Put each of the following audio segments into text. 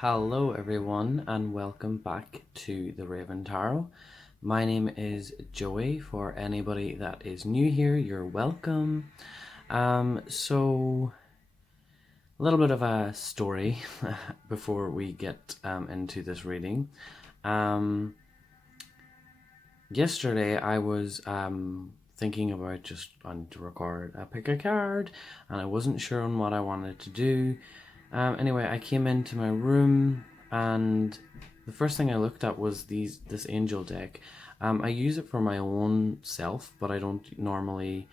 Hello, everyone, and welcome back to the Raven Tarot. My name is Joey. For anybody that is new here, you're welcome. So a little bit of a story before we get into this reading. Yesterday, I was thinking about just on to record a pick a card, and I wasn't sure on what I wanted to do. Anyway, I came into my room, and the first thing I looked at was this angel deck. I use it for my own self, but I don't normally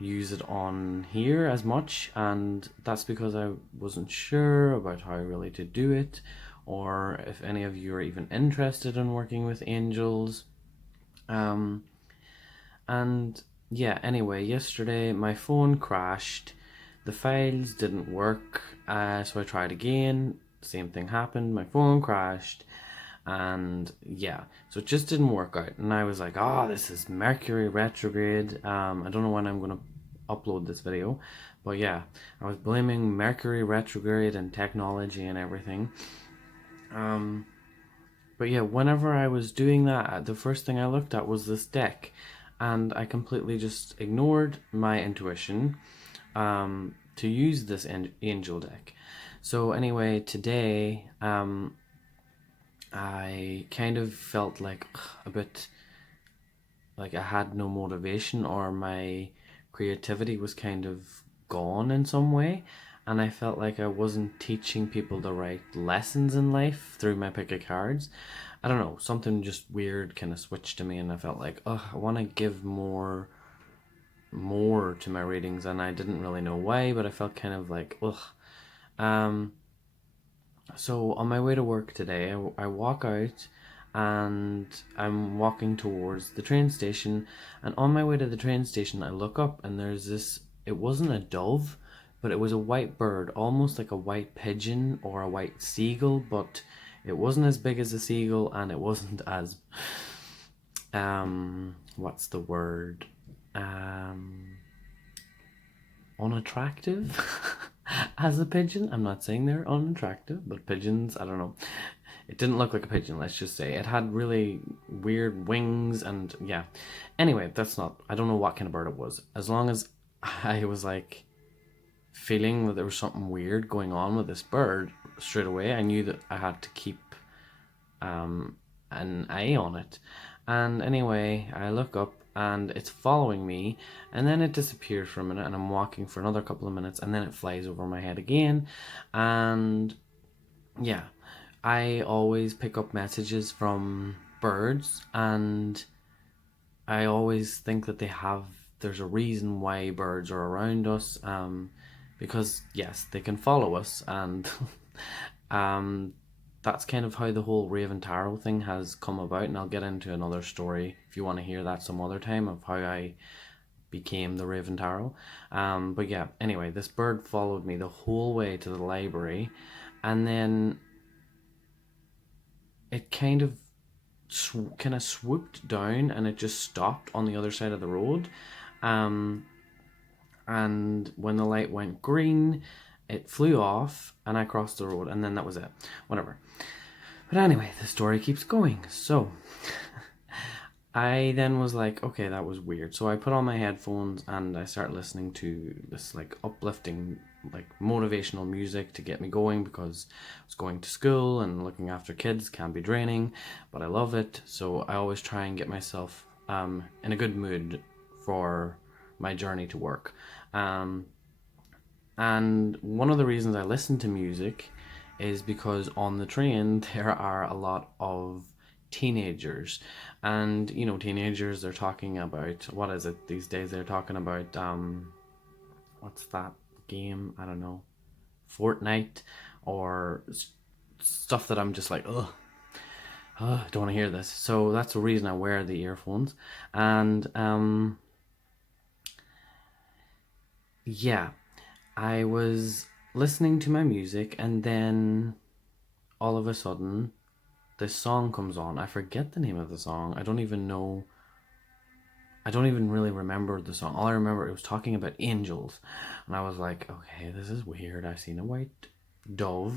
use it on here as much, and that's because I wasn't sure about how really to do it, or if any of you are even interested in working with angels. Um, and yeah, anyway, yesterday my phone crashed. The files didn't work, so I tried again. Same thing happened. My phone crashed, and yeah, so it just didn't work out. And I was like, "Oh, this is Mercury retrograde." I don't know when I'm gonna upload this video, but yeah, I was blaming Mercury retrograde and technology and everything. But yeah, whenever I was doing that, the first thing I looked at was this deck, and I completely just ignored my intuition to use this angel deck. So anyway, today I kind of felt like a bit like I had no motivation, or my creativity was kind of gone in some way, and I felt like I wasn't teaching people the right lessons in life through my pick of cards. I don't know, something just weird kind of switched to me, and I felt like, I want to give more to my readings, and I didn't really know why, but I felt kind of like, ugh. Um, so on my way to work today, I walk out, and I'm walking towards the train station. And on my way to the train station, I look up, and there's this. It wasn't a dove, but it was a white bird, almost like a white pigeon or a white seagull, but it wasn't as big as a seagull, and it wasn't as what's the word? Unattractive as a pigeon. I'm not saying they're unattractive, but pigeons, I don't know. It didn't look like a pigeon, let's just say. It had really weird wings, and yeah. Anyway, that's not, I don't know what kind of bird it was. As long as I was like feeling that there was something weird going on with this bird straight away, I knew that I had to keep an eye on it. And anyway, I look up, and it's following me, and then it disappears for a minute, and I'm walking for another couple of minutes, and then it flies over my head again. And yeah, I always pick up messages from birds, and I always think that there's a reason why birds are around us, because yes, they can follow us, and um, that's kind of how the whole Raven Tarot thing has come about. And I'll get into another story if you want to hear that some other time, of how I became the Raven Tarot. But yeah, anyway, this bird followed me the whole way to the library, and then it kind of swooped down, and it just stopped on the other side of the road. Um, and when the light went green, it flew off, and I crossed the road, and then that was it. Whatever. But anyway, the story keeps going. So I then was like, okay, that was weird. So I put on my headphones, and I start listening to this like uplifting, like motivational music to get me going, because I was going to school, and looking after kids can be draining, but I love it. So I always try and get myself in a good mood for my journey to work. And one of the reasons I listen to music is because on the train there are a lot of teenagers. And teenagers, they're talking about, what is it these days, they're talking about what's that game, I don't know, Fortnite, or stuff that I'm just like, ugh, I don't want to hear this. So that's the reason I wear the earphones. And yeah, I was listening to my music, and then all of a sudden this song comes on. I forget the name of the song. I don't even know. I don't even really remember the song. All I remember, it was talking about angels. And I was like, okay, this is weird. I've seen a white dove.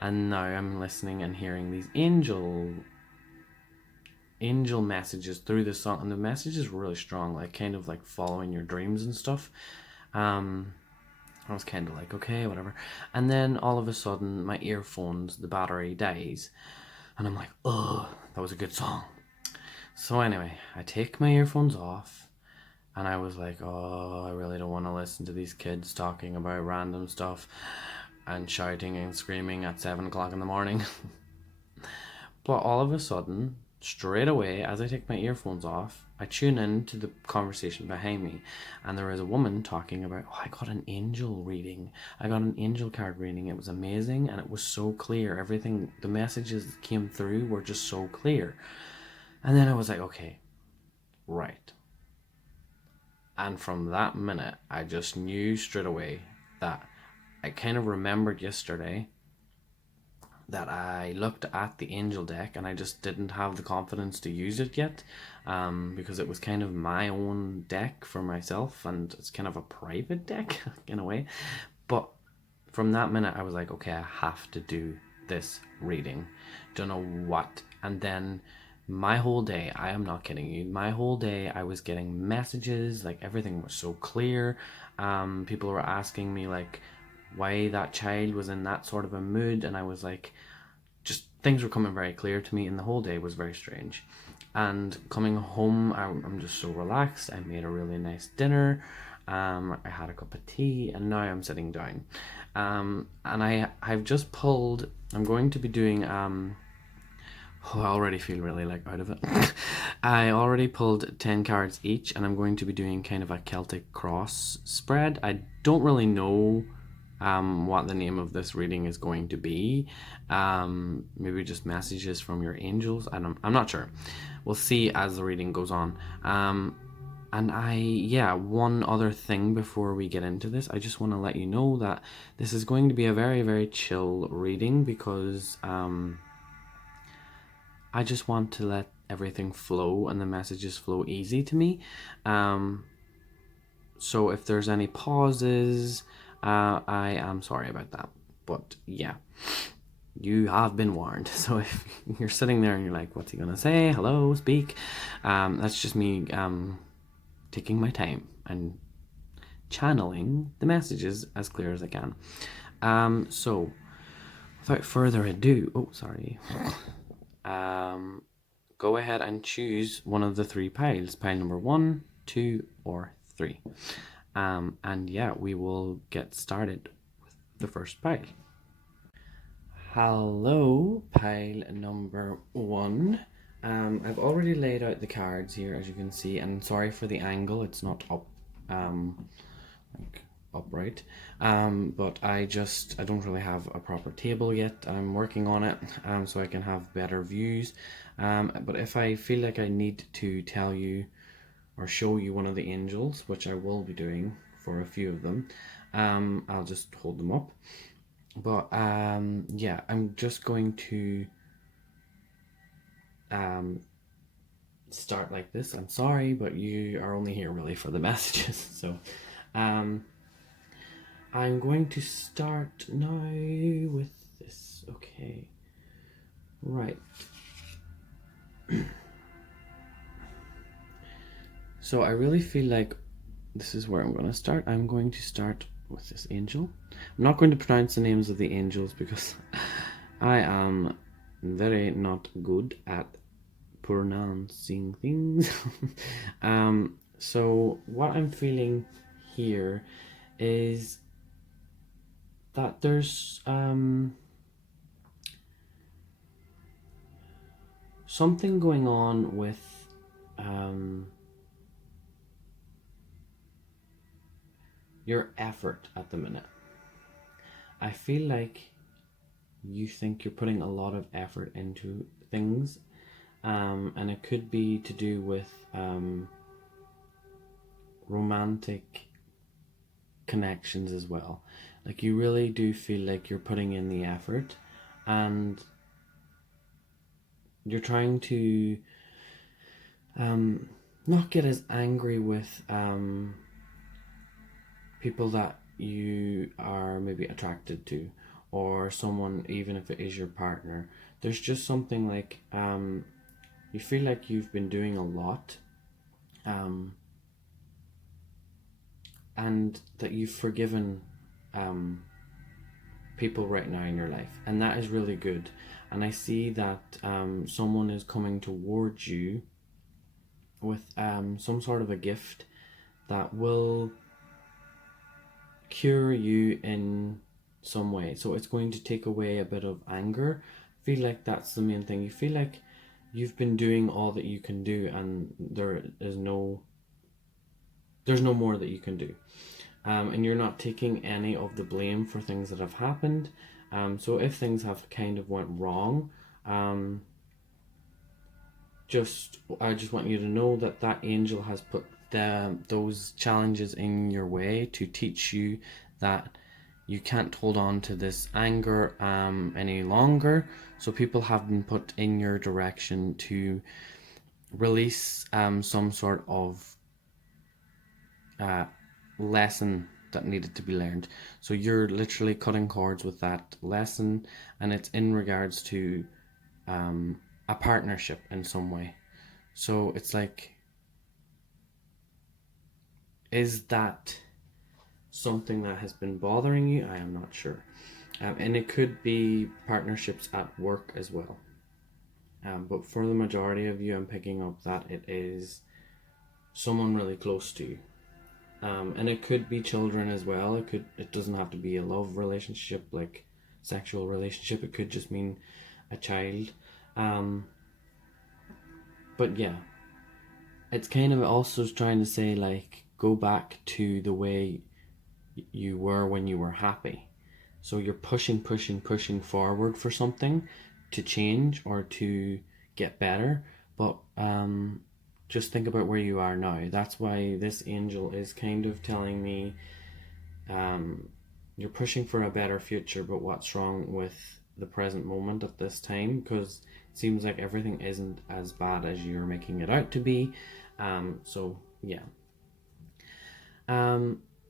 And now I'm listening and hearing these angel messages through the song, and the message is really strong, like kind of like following your dreams and stuff. I was kind of like, okay, whatever. And then all of a sudden, my earphones, the battery dies, and I'm like, oh, that was a good song. So anyway, I take my earphones off, and I was like, oh, I really don't want to listen to these kids talking about random stuff and shouting and screaming at 7 o'clock in the morning. But all of a sudden, straight away, as I take my earphones off, I tune in to the conversation behind me, and there is a woman talking about, oh, I got an angel reading. I got an angel card reading. It was amazing, and it was so clear. Everything, the messages that came through were just so clear. And then I was like, okay, right. And from that minute, I just knew straight away that I kind of remembered yesterday that I looked at the angel deck and I just didn't have the confidence to use it yet, because it was kind of my own deck for myself, and it's kind of a private deck in a way. But from that minute I was like, okay, I have to do this reading. Don't know what. And then my whole day, I am not kidding you, my whole day I was getting messages, like everything was so clear. People were asking me like why that child was in that sort of a mood, and I was like, just things were coming very clear to me, and the whole day was very strange. And coming home, I'm just so relaxed. I made a really nice dinner. I had a cup of tea, and now I'm sitting down. And I've just pulled. I'm going to be doing. Oh, I already feel really like out of it. I already pulled 10 cards each, and I'm going to be doing kind of a Celtic cross spread. I don't really know what the name of this reading is going to be. Maybe just messages from your angels. I'm not sure. We'll see as the reading goes on. One other thing before we get into this, I just want to let you know that this is going to be a very, very chill reading, because I just want to let everything flow and the messages flow easy to me. So if there's any pauses, I am sorry about that. But yeah, you have been warned. So if you're sitting there and you're like, what's he gonna say? Hello, speak. That's just me taking my time and channeling the messages as clear as I can. So without further ado, go ahead and choose one of the three piles. Pile number 1, 2, or 3. And yeah, we will get started with the first pile. Hello, pile number 1. I've already laid out the cards here, as you can see, and sorry for the angle, it's not up, like upright. But I don't really have a proper table yet. I'm working on it, so I can have better views. But if I feel like I need to tell you or show you one of the angels, which I will be doing for a few of them, I'll just hold them up. But yeah, I'm just going to start like this. I'm sorry, but you are only here really for the messages. So I'm going to start now with this. Okay, right. So I really feel like this is where I'm going to start. I'm going to start with this angel. I'm not going to pronounce the names of the angels because I am very not good at pronouncing things. So what I'm feeling here is that there's something going on with your effort at the minute. I feel like you think you're putting a lot of effort into things, and it could be to do with romantic connections as well. Like you really do feel like you're putting in the effort, and you're trying to not get as angry with people that you are maybe attracted to, or someone, even if it is your partner. There's just something like you feel like you've been doing a lot, um, and that you've forgiven um, people right now in your life, and that is really good. And I see that someone is coming towards you with some sort of a gift that will cure you in some way. So it's going to take away a bit of anger. I feel like that's the main thing. You feel like you've been doing all that you can do, and there's no more that you can do. And you're not taking any of the blame for things that have happened. So if things have kind of went wrong, I just want you to know that that angel has put those challenges in your way to teach you that you can't hold on to this anger any longer. So people have been put in your direction to release some sort of lesson that needed to be learned. So you're literally cutting cords with that lesson, and it's in regards to a partnership in some way. So it's like, is that something that has been bothering you? I am not sure. And it could be partnerships at work as well. But for the majority of you, I'm picking up that it is someone really close to you. And it could be children as well. It doesn't have to be a love relationship, like sexual relationship. It could just mean a child. But yeah, it's kind of also trying to say, like, go back to the way you were when you were happy. So you're pushing forward for something to change or to get better, but just think about where you are now. That's why this angel is kind of telling me you're pushing for a better future, but what's wrong with the present moment at this time? Because it seems like everything isn't as bad as you're making it out to be. So yeah.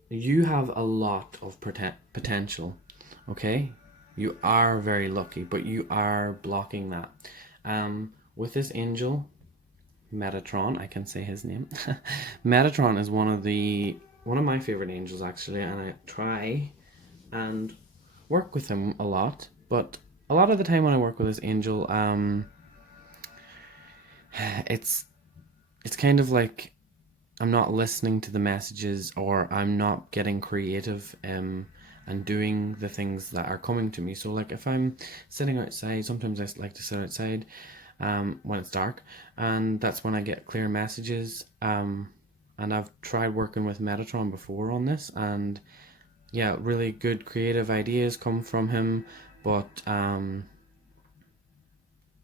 You have a lot of potential, okay? You are very lucky, but you are blocking that. With this angel, Metatron, I can say his name. Metatron is one of my favorite angels, actually, and I try and work with him a lot. But a lot of the time when I work with this angel, it's kind of like I'm not listening to the messages, or I'm not getting creative and doing the things that are coming to me. So like if I'm sitting outside, sometimes I like to sit outside when it's dark, and that's when I get clear messages. And I've tried working with Metatron before on this, and yeah, really good creative ideas come from him, but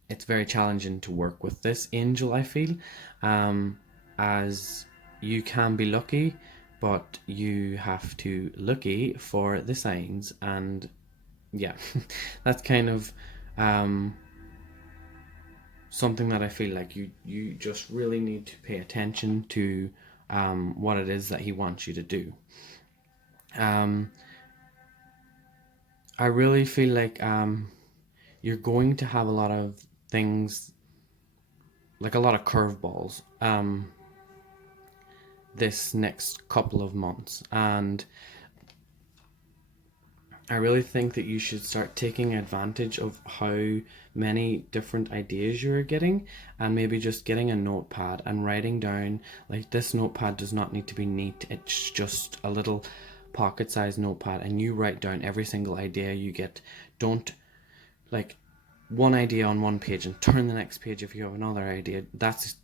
it's very challenging to work with this angel, I feel, as you can be lucky, but you have to looky for the signs. And yeah, that's kind of something that I feel like you just really need to pay attention to what it is that he wants you to do. I really feel like you're going to have a lot of things, like a lot of curveballs this next couple of months, and I really think that you should start taking advantage of how many different ideas you're getting, and maybe just getting a notepad and writing down, like, this notepad does not need to be neat, it's just a little pocket-sized notepad, and you write down every single idea you get. Don't, like, one idea on one page and turn the next page if you have another idea. That's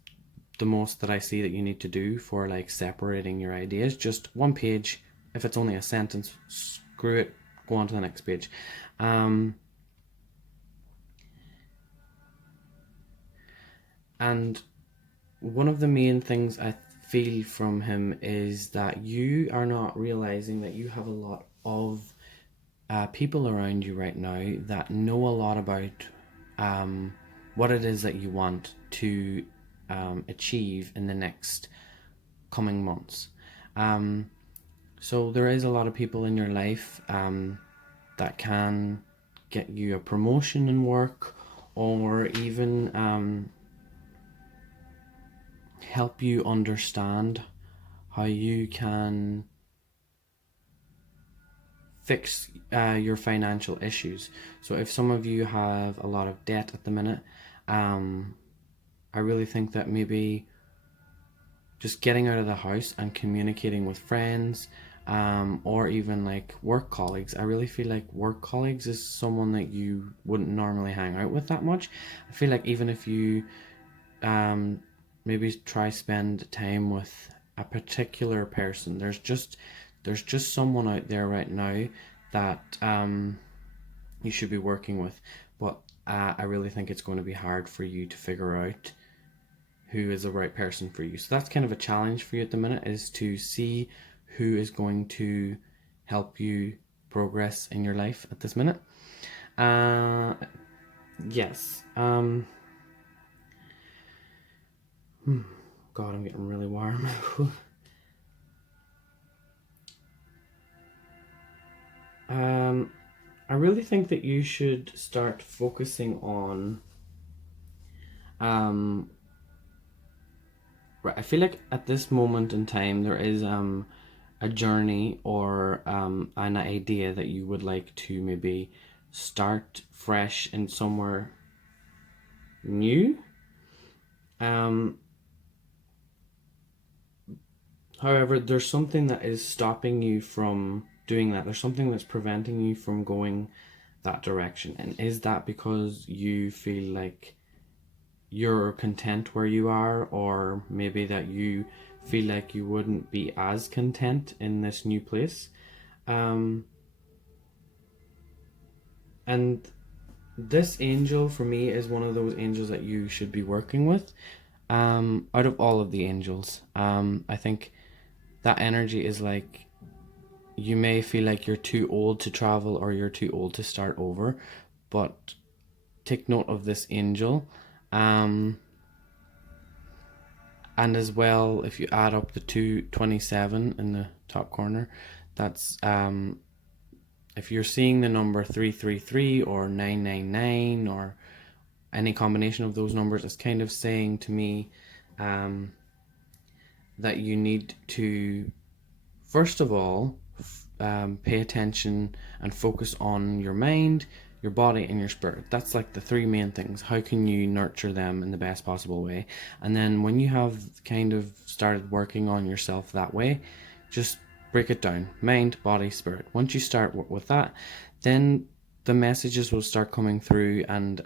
the most that I see that you need to do for like separating your ideas. Just one page. If it's only a sentence, screw it, go on to the next page. And one of the main things I feel from him is that you are not realizing that you have a lot of people around you right now that know a lot about what it is that you want to achieve in the next coming months. So there is a lot of people in your life that can get you a promotion in work, or even help you understand how you can fix your financial issues. So if some of you have a lot of debt at the minute, I really think that maybe just getting out of the house and communicating with friends, or even like work colleagues. I really feel like work colleagues is someone that you wouldn't normally hang out with that much. I feel like even if you um, maybe try spend time with a particular person, there's just someone out there right now that you should be working with. But I really think it's going to be hard for you to figure out who is the right person for you. So that's kind of a challenge for you at the minute, is to see who is going to help you progress in your life at this minute. Uh, yes. God, I'm getting really warm. um, I really think that you should start focusing on um, right. I feel like at this moment in time there is a journey, or an idea that you would like to maybe start fresh in somewhere new. Um, However, there's something that is stopping you from doing that. There's something that's preventing you from going that direction. And is that because you feel like you're content where you are, or maybe that you feel like you wouldn't be as content in this new place? Um, and this angel for me is one of those angels that you should be working with. Out of all of the angels, I think that energy is like, you may feel like you're too old to travel, or you're too old to start over, but take note of this angel. Um, and as well, if you add up the 227 in the top corner, that's if you're seeing the number 333 or 999, or any combination of those numbers, is kind of saying to me um, that you need to, first of all, pay attention and focus on your mind, your body, and your spirit. That's like the three main things. How can you nurture them in the best possible way? And then when you have kind of started working on yourself that way, just break it down: mind, body, spirit. Once you start with that, then the messages will start coming through, and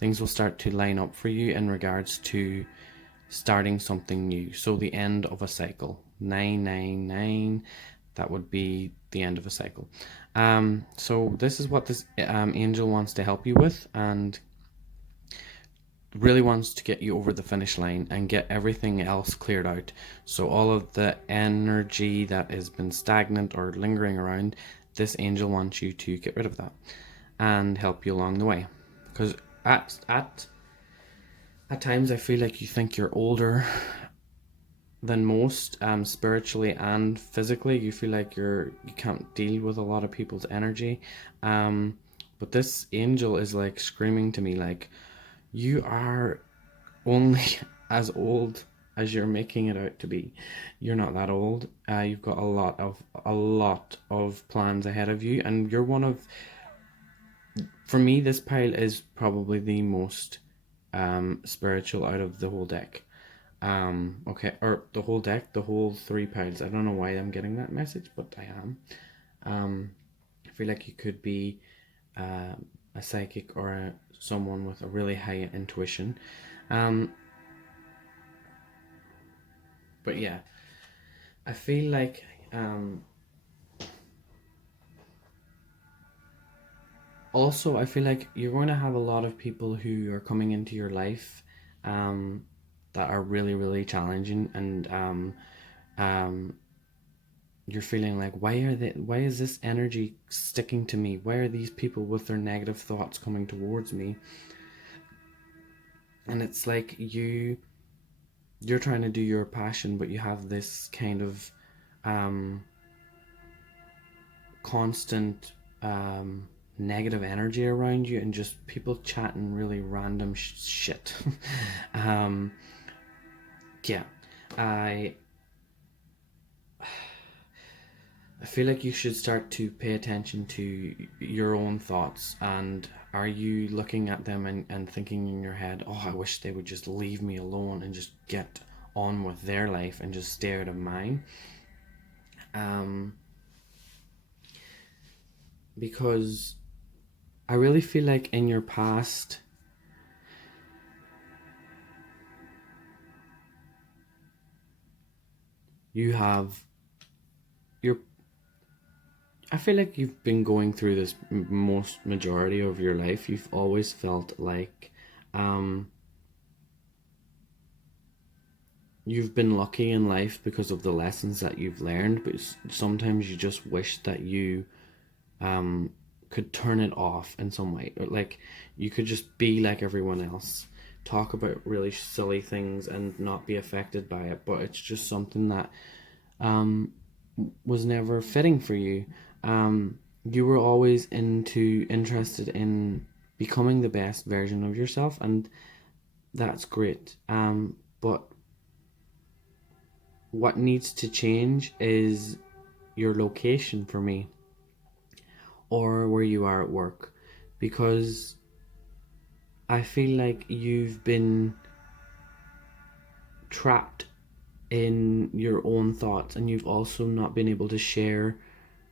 things will start to line up for you in regards to starting something new. So the end of a cycle, 999, that would be the end of a cycle. So this is what this angel wants to help you with, and really wants to get you over the finish line and get everything else cleared out. So all of the energy that has been stagnant or lingering around, this angel wants you to get rid of that and help you along the way. Because at times I feel like you think you're older than most, spiritually and physically. You feel like you can't deal with a lot of people's energy, but this angel is like screaming to me like, you are only as old as you're making it out to be. You're not that old. You've got a lot of plans ahead of you, and you're one of, for me, this pile is probably the most spiritual out of the whole deck. Okay, or the whole deck, the whole three piles. I don't know why I'm getting that message, but I am. I feel like you could be a psychic, or someone with a really high intuition. Um, but yeah, I feel like also, I feel like you're going to have a lot of people who are coming into your life um, that are really, really challenging, and um, you're feeling like, why is this energy sticking to me? Why are these people with their negative thoughts coming towards me? And it's like you're trying to do your passion, but you have this kind of um constant negative energy around you and just people chatting really random shit. um, yeah, I I feel like you should start to pay attention to your own thoughts, and are you looking at them and thinking in your head, oh, I wish they would just leave me alone and just get on with their life and just stay out of mine. Um, because I really feel like in your past, you have your I feel like you've been going through this most majority of your life. You've always felt like um, you've been lucky in life because of the lessons that you've learned, but sometimes you just wish that you um, could turn it off in some way. Or like you could just be like everyone else, talk about really silly things and not be affected by it, but it's just something that um, was never fitting for you. You were always interested in becoming the best version of yourself, and that's great. But what needs to change is your location for me, or where you are at work, because I feel like you've been trapped in your own thoughts, and you've also not been able to share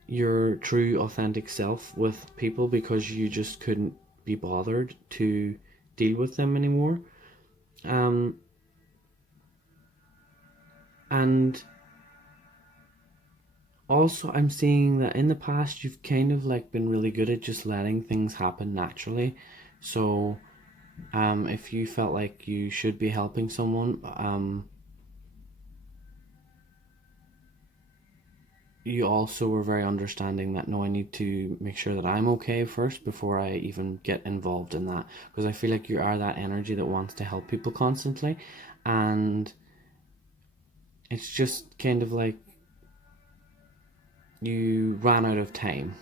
your true authentic self with people because you just couldn't be bothered to deal with them anymore. um and also I'm seeing that in the past you've kind of like been really good at just letting things happen naturally. So if you felt like you should be helping someone, you also were very understanding that no, I need to make sure that I'm okay first before I even get involved in that, because I feel like you are that energy that wants to help people constantly, and it's just kind of like you ran out of time,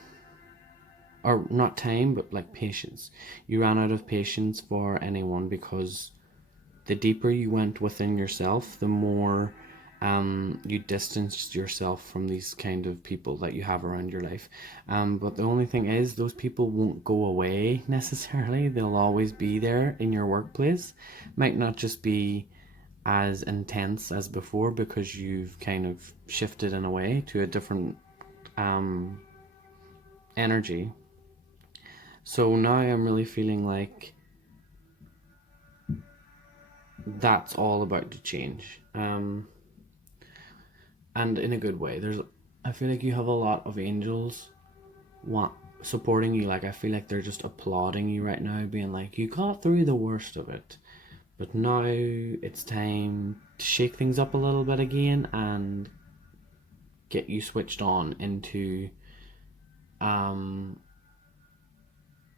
or not time but like patience. You ran out of patience for anyone because the deeper you went within yourself, the more you distanced yourself from these kind of people that you have around your life. But the only thing is, those people won't go away necessarily. They'll always be there in your workplace. Might not just be as intense as before because you've kind of shifted in a way to a different um, energy. So now I'm really feeling like that's all about to change. And in a good way. I feel like you have a lot of angels want supporting you. Like I feel like they're just applauding you right now, being like, you got through the worst of it, but now it's time to shake things up a little bit again and get you switched on into um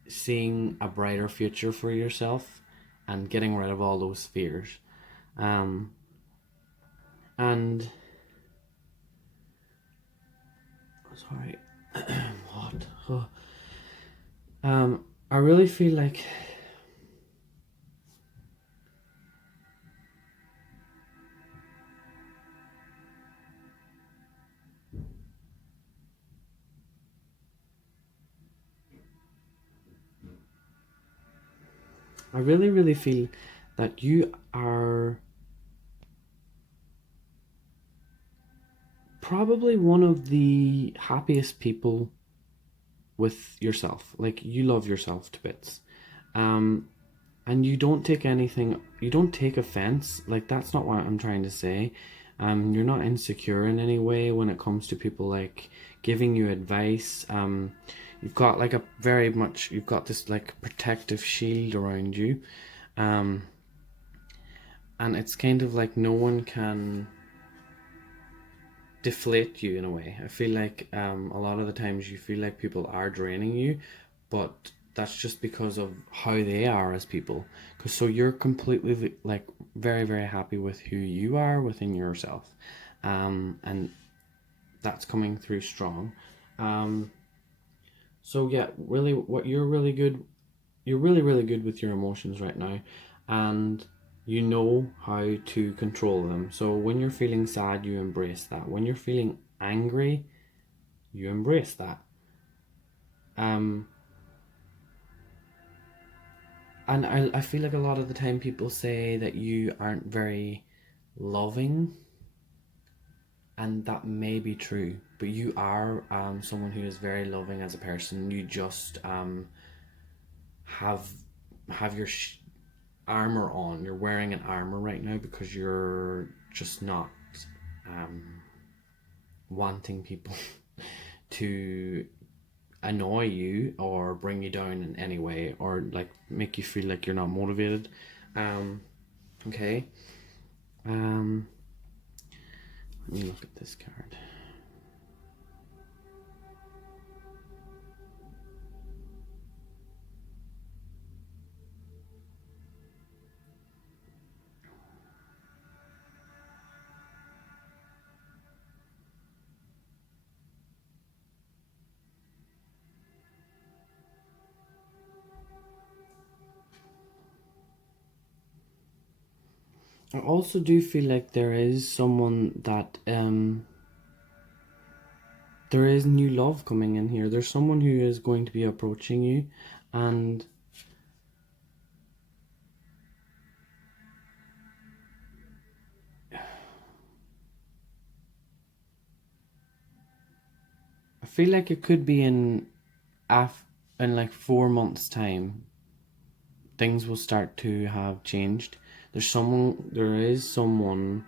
seeing a brighter future for yourself and getting rid of all those fears. um and sorry. What? Oh. I really feel like I really feel that you are probably one of the happiest people with yourself. Like you love yourself to bits. Um and you don't take offense. Like that's not what I'm trying to say. You're not insecure in any way when it comes to people like giving you advice. You've got like you've got this like protective shield around you. Um and it's kind of like no one can deflate you in a way. I feel like a lot of the times you feel like people are draining you, but that's just because of how they are as people. Because so you're completely like very happy with who you are within yourself, and that's coming through strong. So yeah, really, what you're really good. You're really, really good with your emotions right now, and you know how to control them. So when you're feeling sad, you embrace that. When you're feeling angry, you embrace that. Um, and I feel like a lot of the time people say that you aren't very loving, and that may be true, but you are someone who is very loving as a person. You just have have your armor on. You're wearing an armor right now because you're just not um, wanting people to annoy you or bring you down in any way or like make you feel like you're not motivated. Um, okay. Um, Let me look at this card. I also do feel like there is someone that there is new love coming in here. There's someone who is going to be approaching you, and I feel like it could be in like 4 months' time. Things will start to have changed. There is someone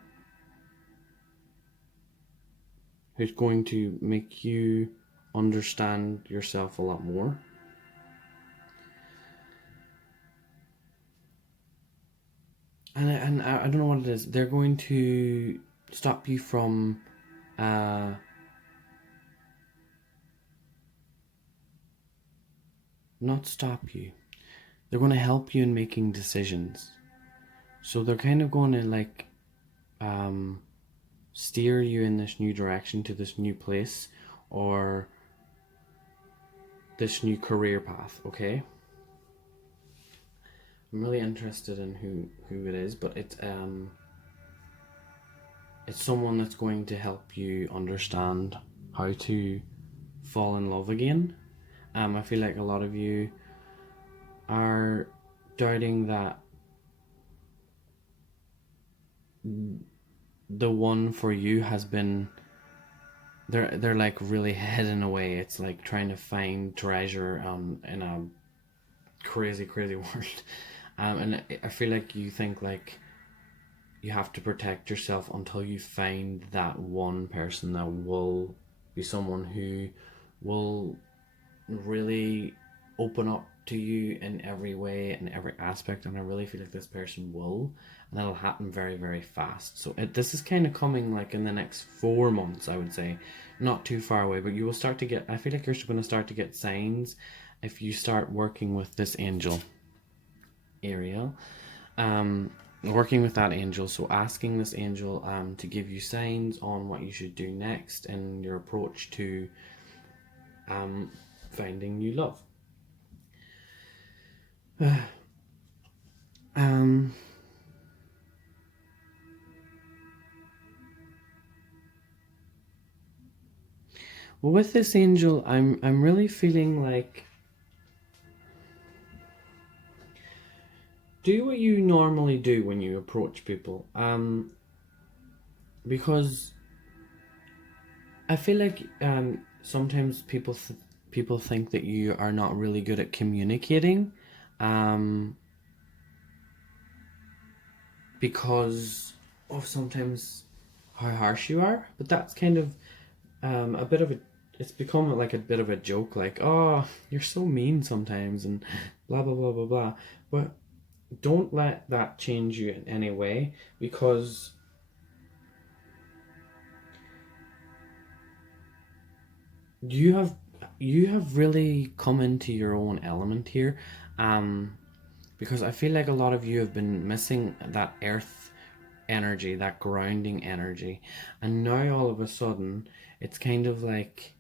who's going to make you understand yourself a lot more. And I don't know what it is. They're going to stop you from uh, not stop you. They're going to help you in making decisions. So they're kind of going to like um, steer you in this new direction to this new place or this new career path, okay? I'm really interested in who it is, but it's someone that's going to help you understand how to fall in love again. I feel like a lot of you are doubting that the one for you has been they're like really hidden away. It's like trying to find treasure in a crazy world. And I feel like you think like you have to protect yourself until you find that one person that will be someone who will really open up to you in every way, in every aspect, and I really feel like this person will, and that'll happen very fast. So this is kind of coming like in the next 4 months, I would say, not too far away, but you will start to get, I feel like you're going to start to get signs if you start working with this angel, Ariel. Working with that angel, so asking this angel to give you signs on what you should do next in your approach to finding new love. Um, well, with this angel, I'm really feeling like do what you normally do when you approach people. Because I feel like sometimes people think that you are not really good at communicating, um, because of sometimes how harsh you are. But that's kind of a bit of a it's become like a bit of a joke, like, oh, you're so mean sometimes and blah blah blah blah blah. But don't let that change you in any way, because you have you have really come into your own element here. um because I feel like a lot of you have been missing that earth energy, that grounding energy, and now all of a sudden it's kind of like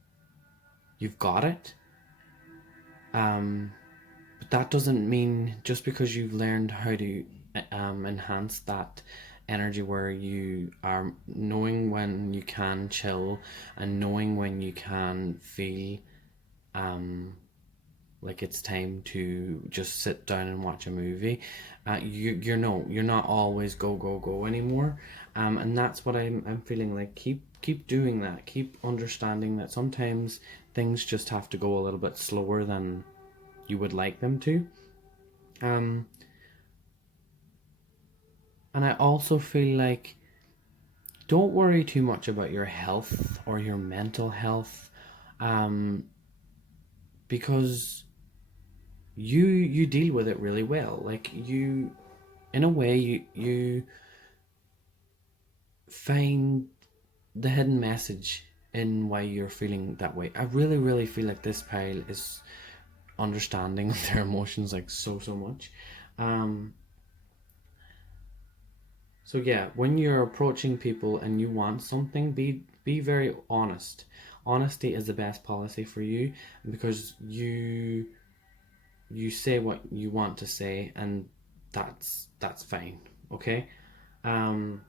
you've got it. But that doesn't mean just because you've learned how to enhance that energy where you are knowing when you can chill and knowing when you can feel um, like it's time to just sit down and watch a movie. You're not always go go go anymore, and that's what I'm feeling like. Keep doing that. Keep understanding that sometimes things just have to go a little bit slower than you would like them to. Um, and I also feel like don't worry too much about your health or your mental health, um, because you deal with it really well. Like you, in a way, you find the hidden message in why you're feeling that way. I really feel like this pile is understanding of their emotions like so much. Um, So yeah, when you're approaching people and you want something, be very honest. Honesty is the best policy for you because you say what you want to say, and that's fine. Okay? Um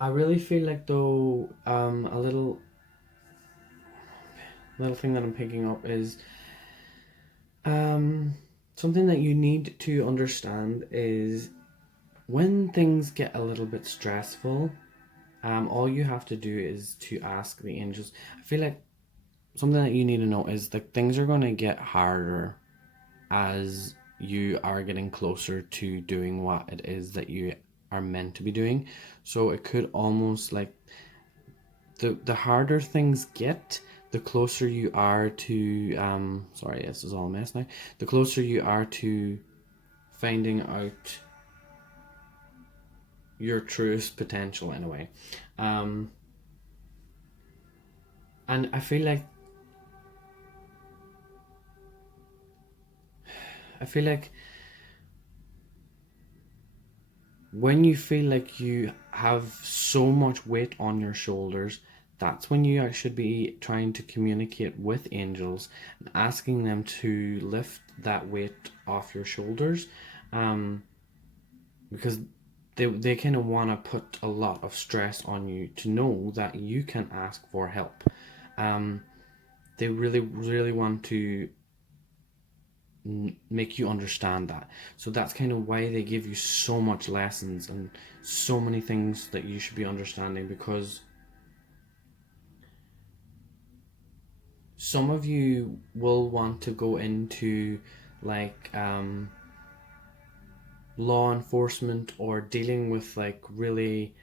I really feel like though a little thing that I'm picking up is um something that you need to understand is when things get a little bit stressful. All you have to do is to ask the angels. I feel like something that you need to know is that things are going to get harder as you are getting closer to doing what it is that you are meant to be doing. So it could almost like the harder things get, the closer you are to sorry, this is all a mess now. The closer you are to finding out your truest potential in a way. Um, and I feel like when you feel like you have so much weight on your shoulders, that's when you should be trying to communicate with angels and asking them to lift that weight off your shoulders, um, because they kind of want to put a lot of stress on you to know that you can ask for help. Um, they really want to make you understand that. So that's kind of why they give you so much lessons and so many things that you should be understanding, because some of you will want to go into like law enforcement or dealing with like really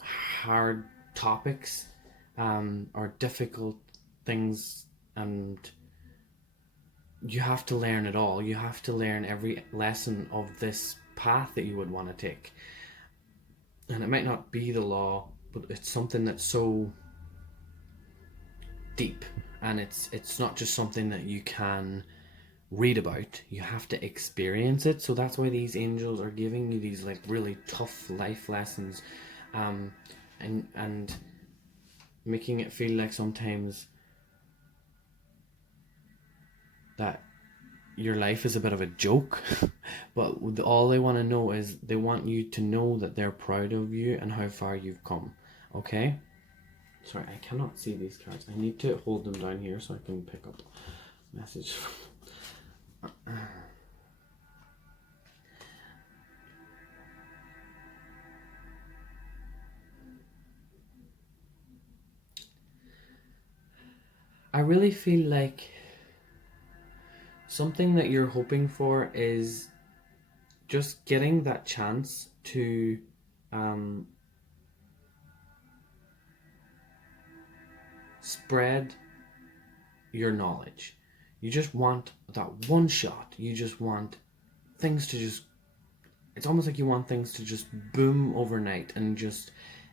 hard topics, or difficult things, and you have to learn it all. You have to learn every lesson of this path that you would want to take. And it might not be the law, but it's something that's so deep, and it's not just something that you can read about. You have to experience it. So that's why these angels are giving you these like really tough life lessons, um, and making it feel like sometimes that your life is a bit of a joke. But all they want to know is they want you to know that they're proud of you and how far you've come. Okay? Sorry, I cannot see these cards. I need to hold them down here so I can pick up a message. I really feel like something that you're hoping for is just getting that chance to um, spread your knowledge. You just want that one shot. You just want things to just, it's almost like you want things to just boom overnight and just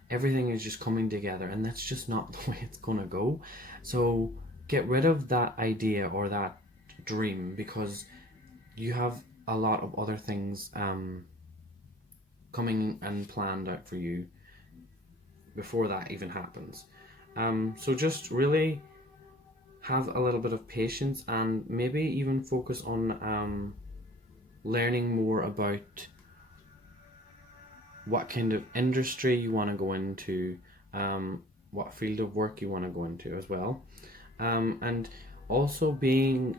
everything is just coming together, and that's just not the way it's gonna go. So get rid of that idea or that dream, because you have a lot of other things coming and planned out for you. before that even happens. So just really have a little bit of patience, and maybe even focus on learning more about what kind of industry you want to go into, what field of work you want to go into as well, and also being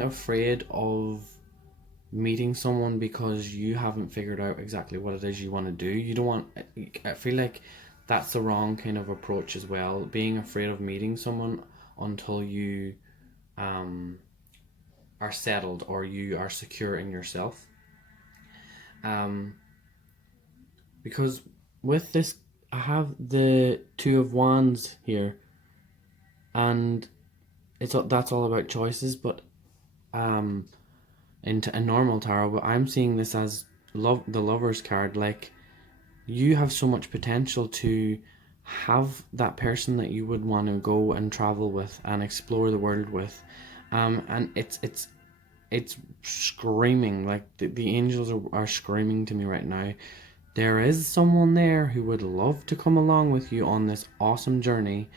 afraid of meeting someone because you haven't figured out exactly what it is you want to do. You don't want. I feel like that's the wrong kind of approach as well. Being afraid of meeting someone until you are settled or you are secure in yourself. Because with this, I have the Two of Wands here, and that's all about choices. But into a normal tarot, but I'm seeing this as the Lover's card. Like, you have so much potential to have that person that you would want to go and travel with and explore the world with, and it's screaming, like the angels are screaming to me right now. There is someone there who would love to come along with you on this awesome journey.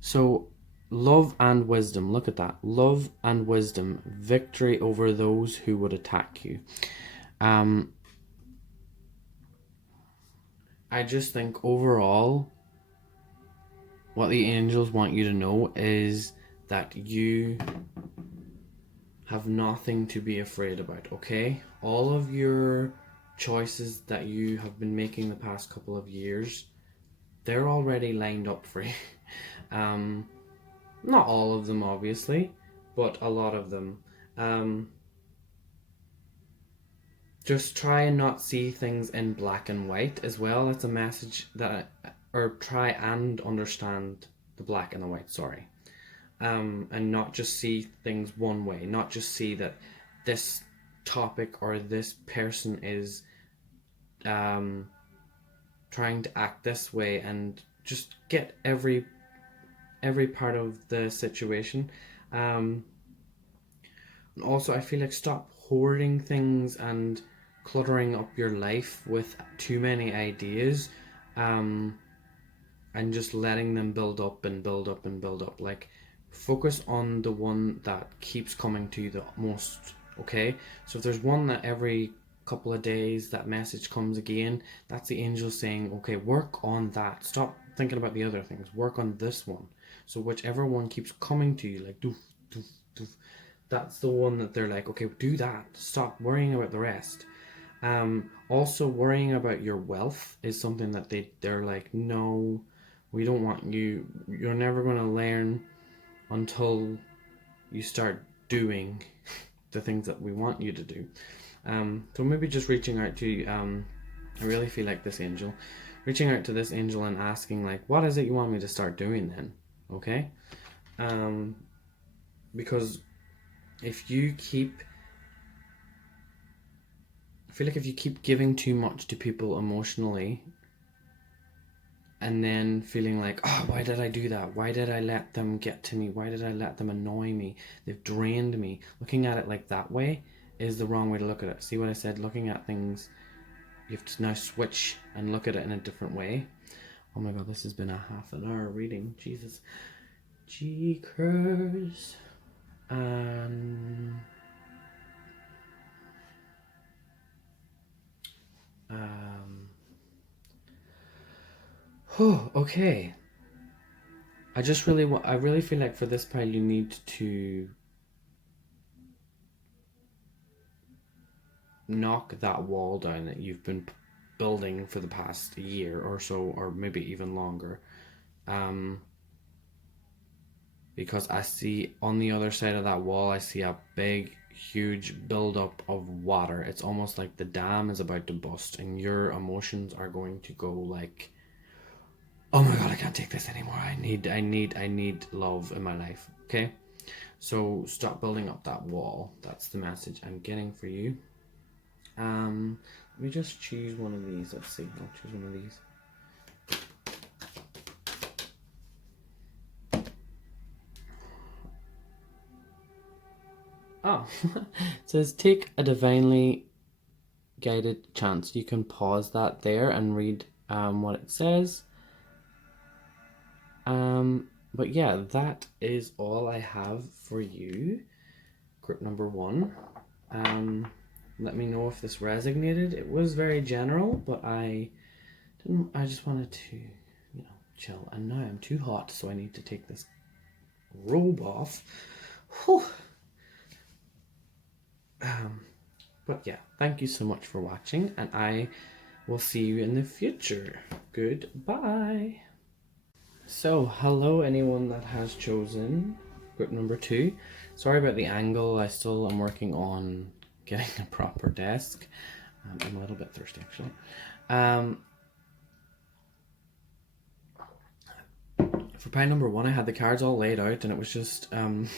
So love and wisdom, look at that. Love and wisdom, victory over those who would attack you. I just think overall, what the angels want you to know is that you have nothing to be afraid about, okay? All of your choices that you have been making the past couple of years, they're already lined up for you. Not all of them, obviously, but a lot of them. Just try and not see things in black and white as well. It's a message that, or try and understand the black and the white, sorry. And not just see things one way, not just see that this topic or this person is trying to act this way, and just get every part of the situation. And also, I feel like stop hoarding things and cluttering up your life with too many ideas, and just letting them build up and build up and build up. Like, focus on the one that keeps coming to you the most, okay? So if there's one that every couple of days that message comes again, that's the angel saying, okay, work on that. Stop thinking about the other things. Work on this one. So whichever one keeps coming to you, like doof, doof, doof, that's the one that they're like, okay, do that. Stop worrying about the rest. Also, worrying about your wealth is something that they're like, no, we don't want you. You're never going to learn until you start doing the things that we want you to do. So maybe just reaching out to, I really feel like this angel, reaching out to this angel and asking, like, what is it you want me to start doing then? Okay? Because if you keep, I feel like if you keep giving too much to people emotionally, and then feeling like, oh, why did I do that? Why did I let them get to me? Why did I let them annoy me? They've drained me. Looking at it like that way is the wrong way to look at it. See what I said? Looking at things, you have to now switch and look at it in a different way. Oh my god, this has been a half an hour reading. Jesus. Jeekers. Oh, okay. I really feel like for this pile you need to knock that wall down that you've been building for the past year or so, or maybe even longer. Because I see on the other side of that wall, I see a big, huge buildup of water. It's almost like the dam is about to bust, and your emotions are going to go like, oh my god, I can't take this anymore. I need love in my life. Okay? So stop building up that wall. That's the message I'm getting for you. Let me just choose one of these. Let's see. I'll choose one of these. Oh, it says take a divinely guided chants, you can pause that there and read what it says. But yeah, that is all I have for you, group number 1. Let me know if this resonated. It was very general, but I just wanted to, chill. And now I'm too hot, so I need to take this robe off. Whew. But yeah, thank you so much for watching, and I will see you in the future. Goodbye. So, hello anyone that has chosen group number 2. Sorry about the angle. I still am working on getting a proper desk. I'm a little bit thirsty actually. For pile number 1, I had the cards all laid out, and it was just a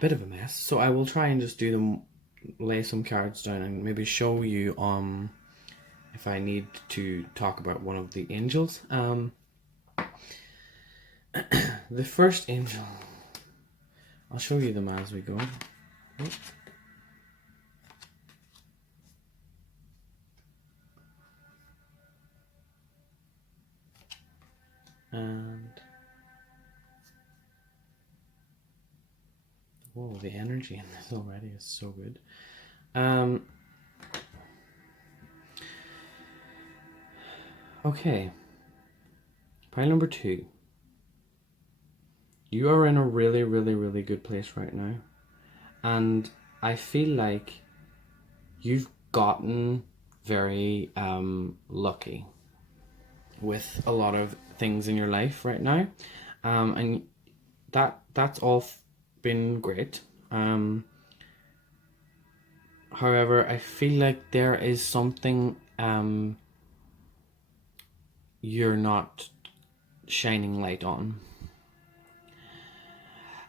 bit of a mess. So I will try and just lay some cards down and maybe show you if I need to talk about one of the angels. The first angel, I'll show you them as we go. And whoa, the energy in this already is so good. Okay, pile number 2. You are in a really, really, really good place right now, and I feel like you've gotten very lucky with a lot of things in your life right now, and that's all been great. However, I feel like there is something you're not shining light on,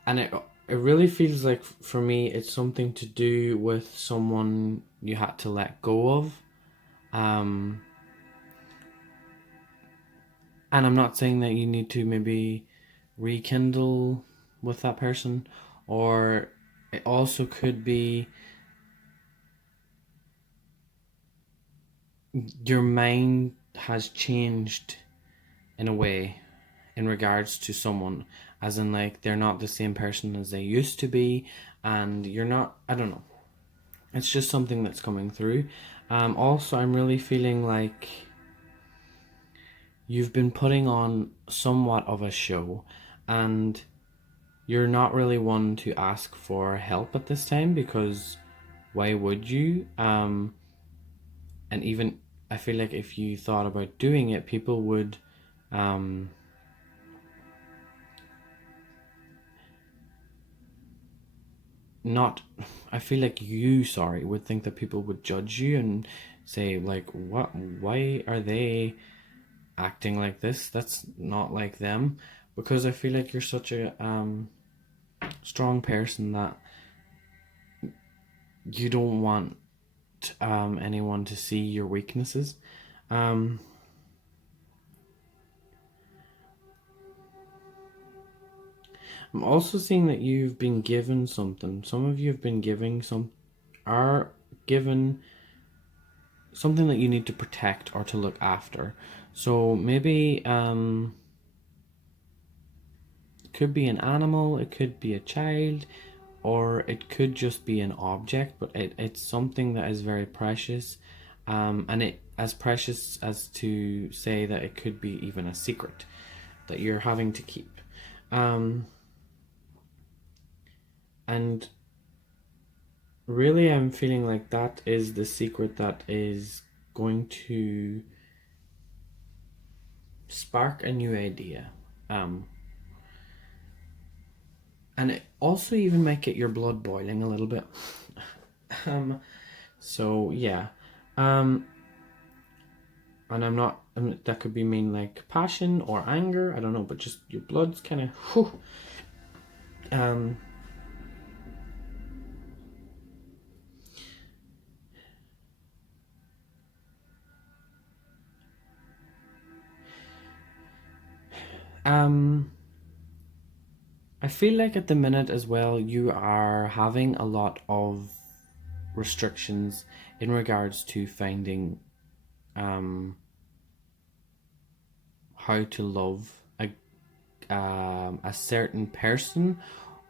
and it really feels like, for me, it's something to do with someone you had to let go of. And I'm not saying that you need to maybe rekindle with that person, or it also could be your mind has changed in a way in regards to someone, as in like they're not the same person as they used to be, and you're not, I don't know, it's just something that's coming through. Also, I'm really feeling like you've been putting on somewhat of a show, and you're not really one to ask for help at this time, because why would you? And even I feel like if you thought about doing it, people would not, I feel like you, sorry, would think that people would judge you and say like, what, why are they acting like this? That's not like them. Because I feel like you're such a strong person that you don't want anyone to see your weaknesses. I'm also seeing that you've been given something. Some of you have been are given something that you need to protect or to look after. So maybe it could be an animal, it could be a child, or it could just be an object, but it's something that is very precious, and it as precious as to say that it could be even a secret that you're having to keep. And really, I'm feeling like that is the secret that is going to spark a new idea. And it also even might get your blood boiling a little bit. So yeah. And I'm not, that could be mean like passion or anger, I don't know, but just your blood's kind of, I feel like at the minute as well, you are having a lot of restrictions in regards to finding how to love a certain person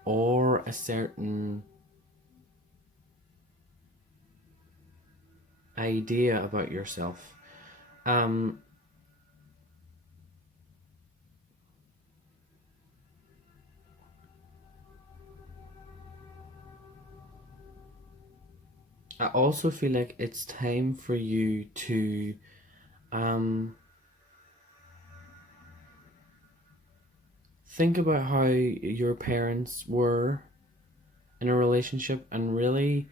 or a certain idea about yourself. I also feel like it's time for you to think about how your parents were in a relationship and really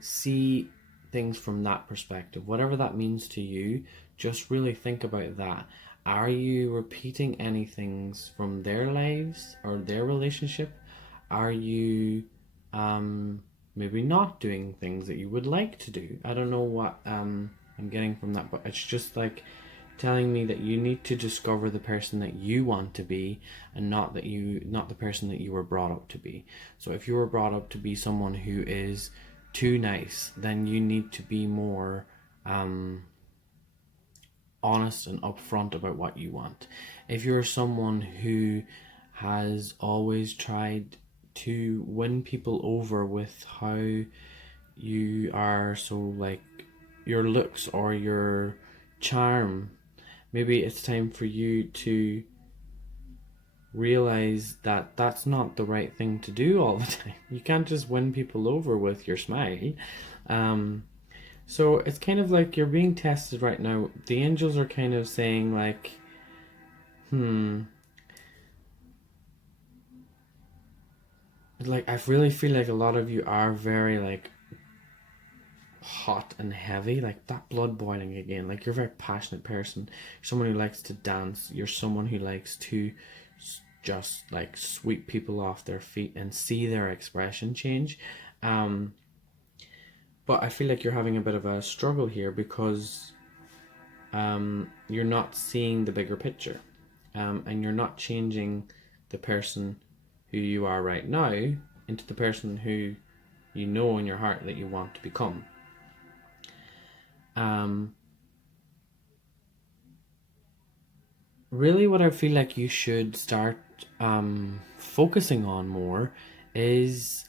see things from that perspective. Whatever that means to you, just really think about that. Are you repeating any things from their lives or their relationship? Are you maybe not doing things that you would like to do? I don't know what I'm getting from that, but it's just like telling me that you need to discover the person that you want to be and not the person that you were brought up to be. So if you were brought up to be someone who is too nice, then you need to be more honest and upfront about what you want. If you're someone who has always tried to win people over with how you are, so like your looks or your charm, maybe it's time for you to realize that that's not the right thing to do all the time. You can't just win people over with your smile. So it's kind of like you're being tested right now. The angels are kind of saying like, like I really feel like a lot of you are very like hot and heavy, like that blood boiling again. Like you're a very passionate person. You're someone who likes to dance. You're someone who likes to just like sweep people off their feet and see their expression change. But I feel like you're having a bit of a struggle here because you're not seeing the bigger picture, and you're not changing the person who you are right now into the person who you know in your heart that you want to become. Really what I feel like you should start focusing on more is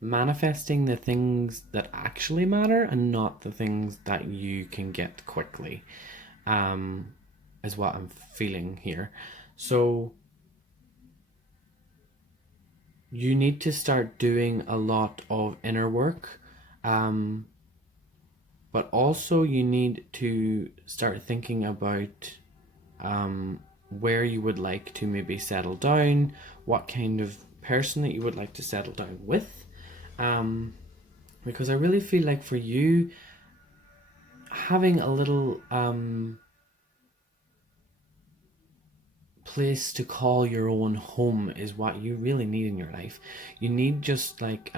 manifesting the things that actually matter and not the things that you can get quickly, is what I'm feeling here. So you need to start doing a lot of inner work, but also you need to start thinking about where you would like to maybe settle down, what kind of person that you would like to settle down with. Because I really feel like for you, having a little place to call your own home is what you really need in your life. You need just like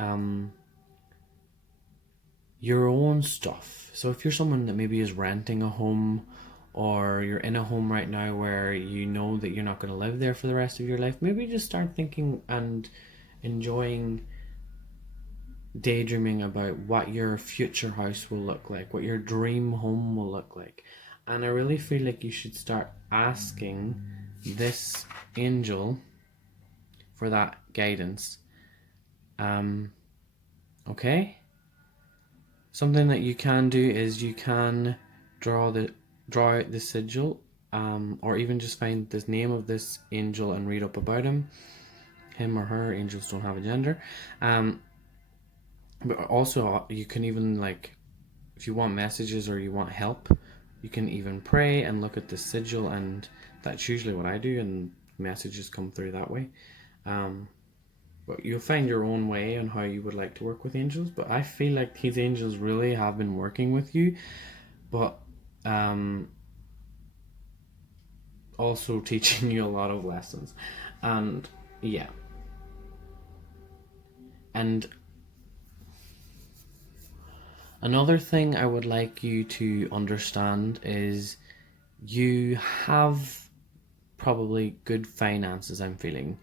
your own stuff. So if you're someone that maybe is renting a home, or you're in a home right now where you know that you're not going to live there for the rest of your life, maybe just start thinking and enjoying daydreaming about what your future house will look like, what your dream home will look like. And I really feel like you should start asking this angel for that guidance. Okay? Something that you can do is you can draw out the sigil, or even just find the name of this angel and read up about him or her. Angels don't have a gender. But also you can even, like, if you want messages or you want help, you can even pray and look at the sigil, and that's usually what I do, and messages come through that way. But you'll find your own way on how you would like to work with angels. But I feel like these angels really have been working with you, but also teaching you a lot of lessons. And yeah. And another thing I would like you to understand is you have probably good finances, I'm feeling.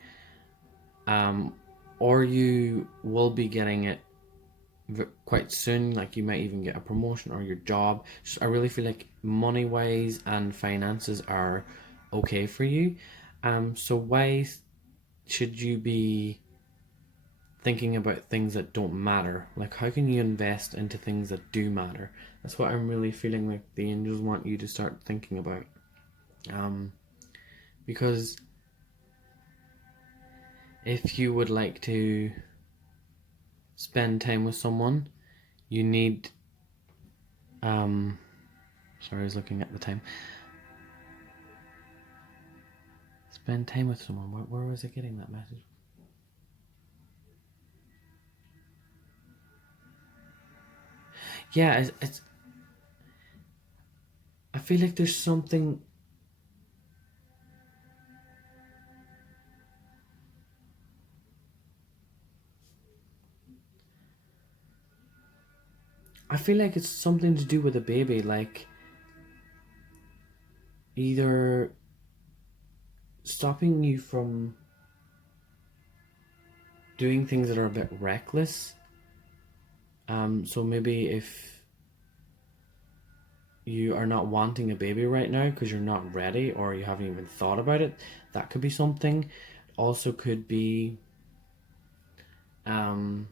or you will be getting it quite soon. Like you might even get a promotion or your job. I really feel like money wise and finances are okay for you. So why should you be thinking about things that don't matter? Like, how can you invest into things that do matter? That's what I'm really feeling like the angels want you to start thinking about. Because if you would like to spend time with someone, you need sorry, I was looking at the time. Spend time with someone. Where was I getting that message? Yeah, it's I feel like there's something. I feel like it's something to do with a baby, like either stopping you from doing things that are a bit reckless. So maybe if you are not wanting a baby right now because you're not ready or you haven't even thought about it, that could be something. Also could be um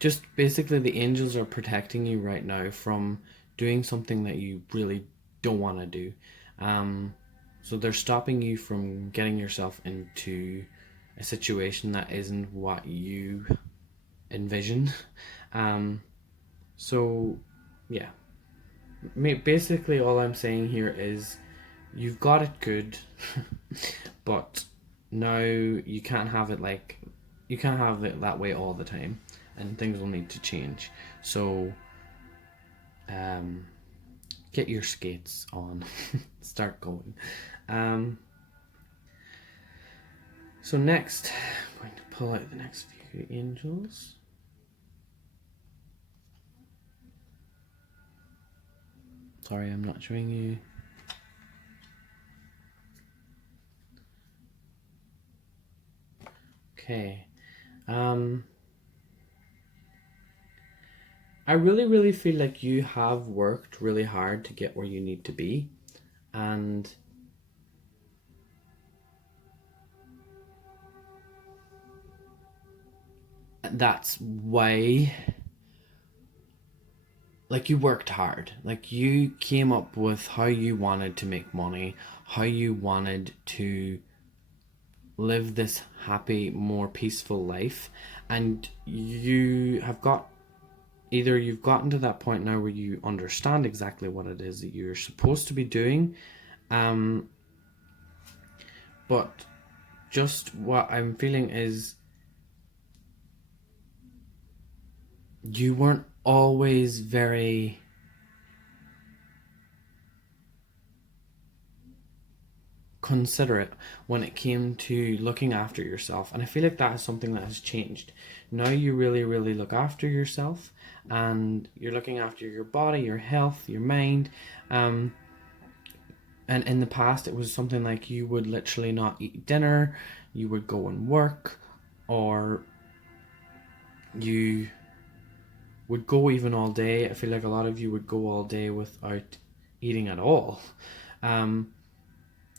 just basically the angels are protecting you right now from doing something that you really don't want to do. So they're stopping you from getting yourself into a situation that isn't what you envision. Um, so, yeah. Basically, all I'm saying here is you've got it good, but now you can't have it like you can't have it that way all the time, and things will need to change. So, um, get your skates on, start going. Um, so next, I'm going to pull out the next few angels. Sorry, I'm not showing you. Okay. I really feel like you have worked really hard to get where you need to be, and that's why, like, you worked hard. Like, you came up with how you wanted to make money, how you wanted to live this happy, more peaceful life, and you have got either you've gotten to that point now where you understand exactly what it is that you're supposed to be doing, um, but just what I'm feeling is you weren't always very considerate when it came to looking after yourself, and I feel like that is something that has changed. Now you really look after yourself, and you're looking after your body, your health, your mind. And in the past it was something like you would literally not eat dinner, you would go and work, or you would go even all day. I feel like a lot of you would go all day without eating at all. Um,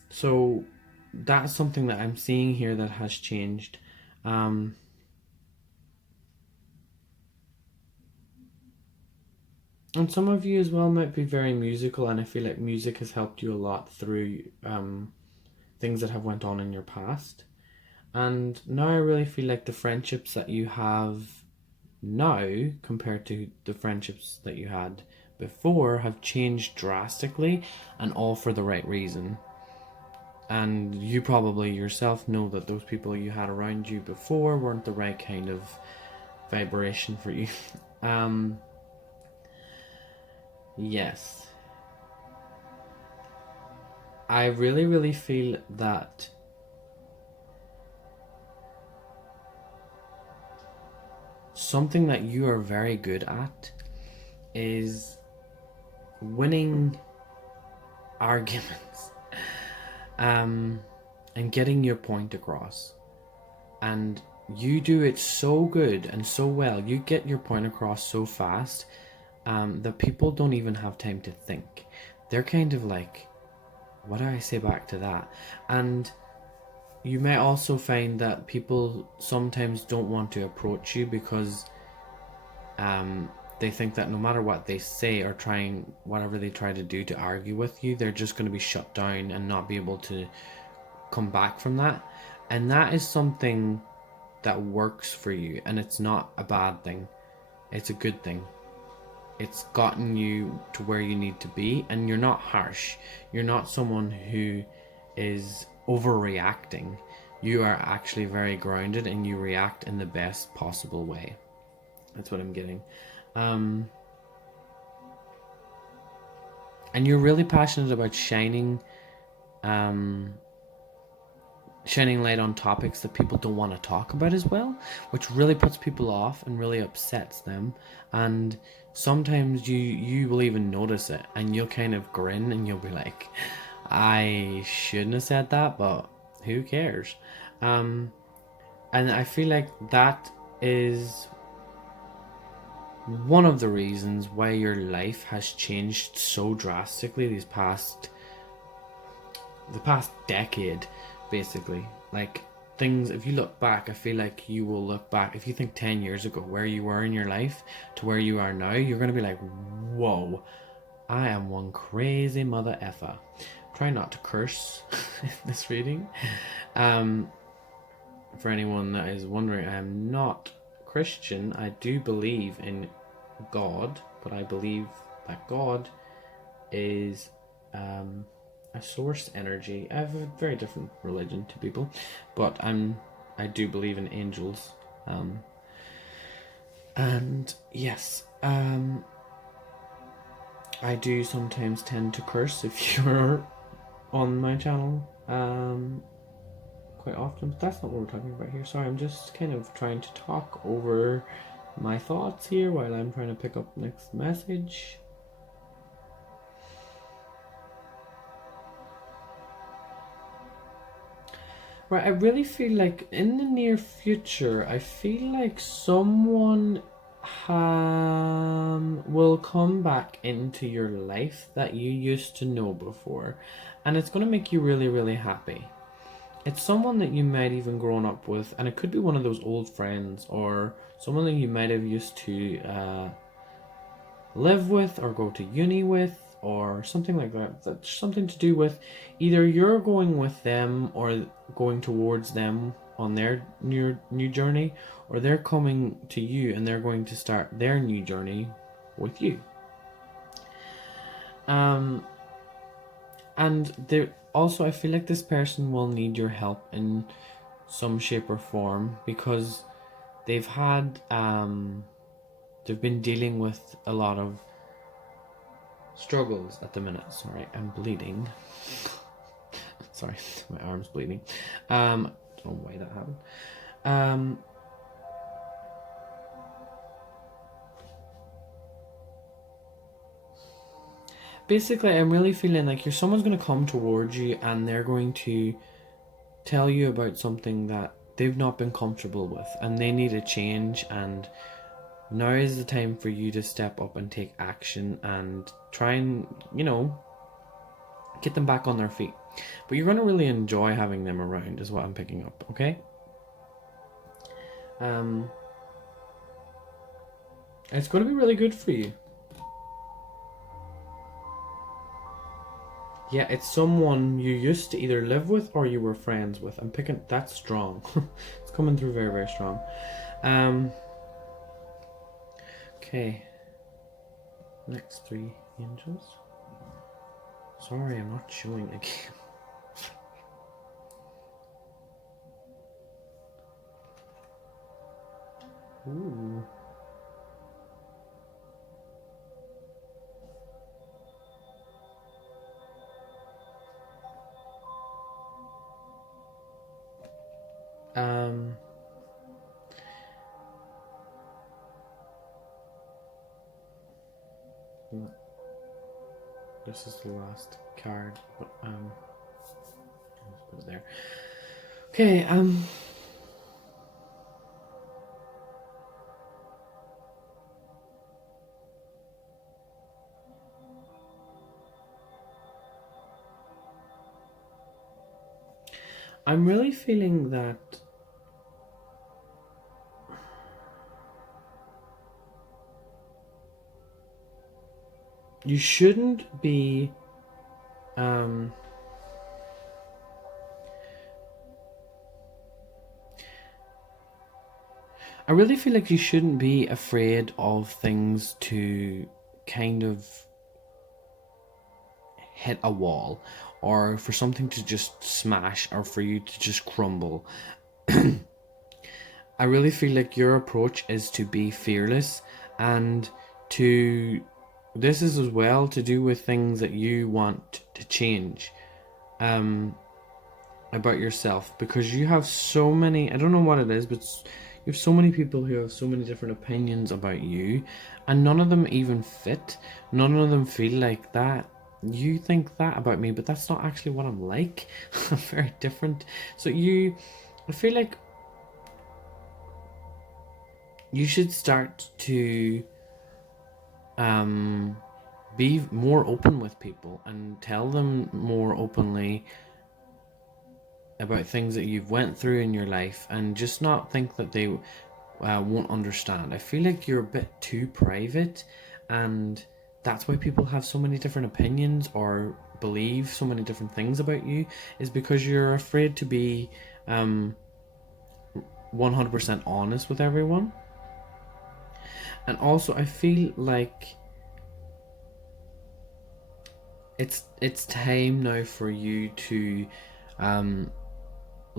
so that's something that I'm seeing here that has changed. Um, and some of you as well might be very musical, and I feel like music has helped you a lot through things that have went on in your past. And now I really feel like the friendships that you have now compared to the friendships that you had before have changed drastically, and all for the right reason. And you probably yourself know that those people you had around you before weren't the right kind of vibration for you. um yes, I really feel that something that you are very good at is winning arguments, and getting your point across. And you do it so good and so well. You get your point across so fast that people don't even have time to think. They're kind of like, what do I say back to that? And you may also find that people sometimes don't want to approach you because they think that no matter what they say or trying whatever they try to do to argue with you, they're just going to be shut down and not be able to come back from that. And that is something that works for you, and it's not a bad thing. It's a good thing. It's gotten you to where you need to be, and you're not harsh. You're not someone who is overreacting. You are actually very grounded, and you react in the best possible way. That's what I'm getting. And you're really passionate about shining light on topics that people don't want to talk about as well, which really puts people off and really upsets them. And sometimes you will even notice it, and you'll kind of grin and you'll be like, I shouldn't have said that, but who cares? And I feel like that is one of the reasons why your life has changed so drastically the past decade, basically. Like, things, if you look back, I feel like you will look back, if you think 10 years ago where you were in your life to where you are now, you're going to be like, whoa, I am one crazy mother effer. Try not to curse in this reading. For anyone that is wondering, I am not Christian. I do believe in God, but I believe that God is a source energy. I have a very different religion to people, but I do believe in angels. And yes, I do sometimes tend to curse if you're on my channel quite often, but that's not what we're talking about here. Sorry, I'm just kind of trying to talk over my thoughts here while I'm trying to pick up next message. Right, I really feel like in the near future, I feel like someone will come back into your life that you used to know before, and it's going to make you really, really happy. It's someone that you might even grown up with, and it could be one of those old friends or someone that you might have used to live with or go to uni with or something like that. That's something to do with either you're going with them or going towards them on their new journey, or they're coming to you and they're going to start their new journey with you. And there also, I feel like this person will need your help in some shape or form because they've had they've been dealing with a lot of struggles at the minute. Sorry, I'm bleeding. Sorry, my arm's bleeding. Don't know why that happened. Basically, I'm really feeling like someone's going to come towards you and they're going to tell you about something that they've not been comfortable with and they need a change, and now is the time for you to step up and take action and try and, get them back on their feet. But you're going to really enjoy having them around is what I'm picking up, okay? It's going to be really good for you. Yeah, it's someone you used to either live with or you were friends with. I'm picking... That's strong. It's coming through very, very strong. Okay. Next 3 angels. Sorry, I'm not showing again. Ooh. This is the last card, but let's put it there. Okay, I'm really feeling that you shouldn't be um I really feel like you shouldn't be afraid of things to kind of hit a wall, or for something to just smash, or for you to just crumble. I really feel like your approach is to be fearless, and to this is as well to do with things that you want to change about yourself, because you have so many, I don't know what it is, but you have so many people who have so many different opinions about you, and none of them even fit. None of them feel like that. You think that about me, but that's not actually what I'm like. I'm very different. So I feel like you should start to be more open with people and tell them more openly about things that you've went through in your life, and just not think that they won't understand. I feel like you're a bit too private, and that's why people have so many different opinions or believe so many different things about you, is because you're afraid to be 100% honest with everyone. And also I feel like it's time now for you to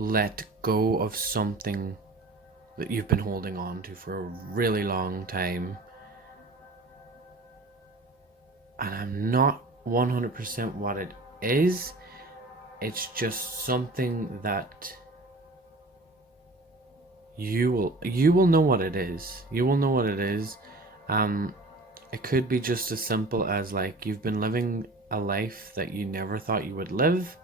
let go of something that you've been holding on to for a really long time. And I'm not 100% what it is. It's just something that you will know what it is. You will know what it is. It could be just as simple as, like, you've been living a life that you never thought you would live.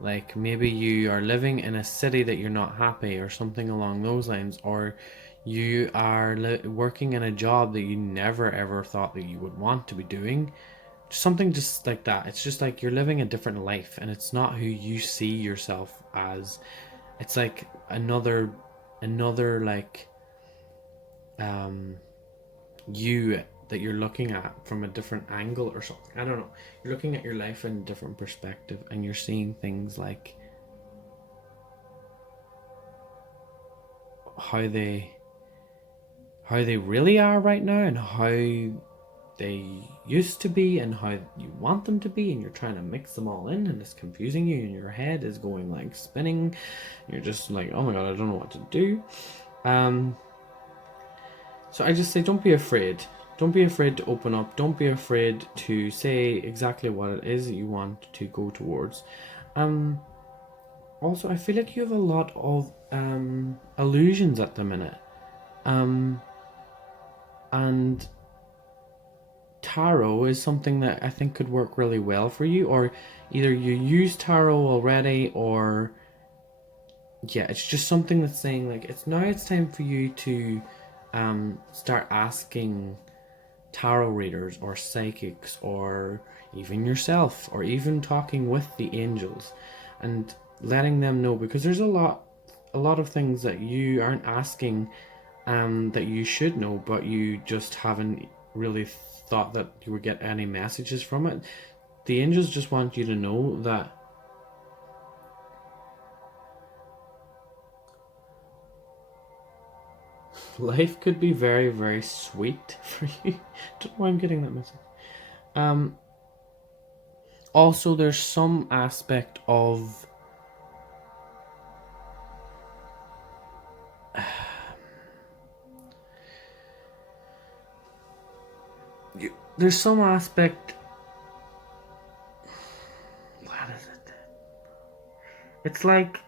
Like, maybe you are living in a city that you're not happy, or something along those lines, or you are working in a job that you never ever thought that you would want to be doing. Something just like that. It's just like you're living a different life, and it's not who you see yourself as. It's like another like um you that you're looking at from a different angle or something. I don't know. You're looking at your life in a different perspective, and you're seeing things like how they how they really are right now, and how they used to be, and how you want them to be, and you're trying to mix them all in, and it's confusing you, and your head is going like spinning. You're just like, oh my god, I don't know what to do. So I just say, don't be afraid. Don't be afraid to open up. Don't be afraid to say exactly what it is that you want to go towards. Also, I feel like you have a lot of illusions at the minute. And tarot is something that I think could work really well for you, or either you use tarot already, or yeah, it's just something that's saying, like, it's time for you to start asking tarot readers or psychics, or even yourself, or even talking with the angels, and letting them know, because there's a lot of things that you aren't asking, that you should know, but you just haven't really thought that you would get any messages from it. The angels just want you to know that life could be very, very sweet for you. Don't know why I'm getting that message. Um, Also, there's some aspect of there's some aspect. What is it? It's like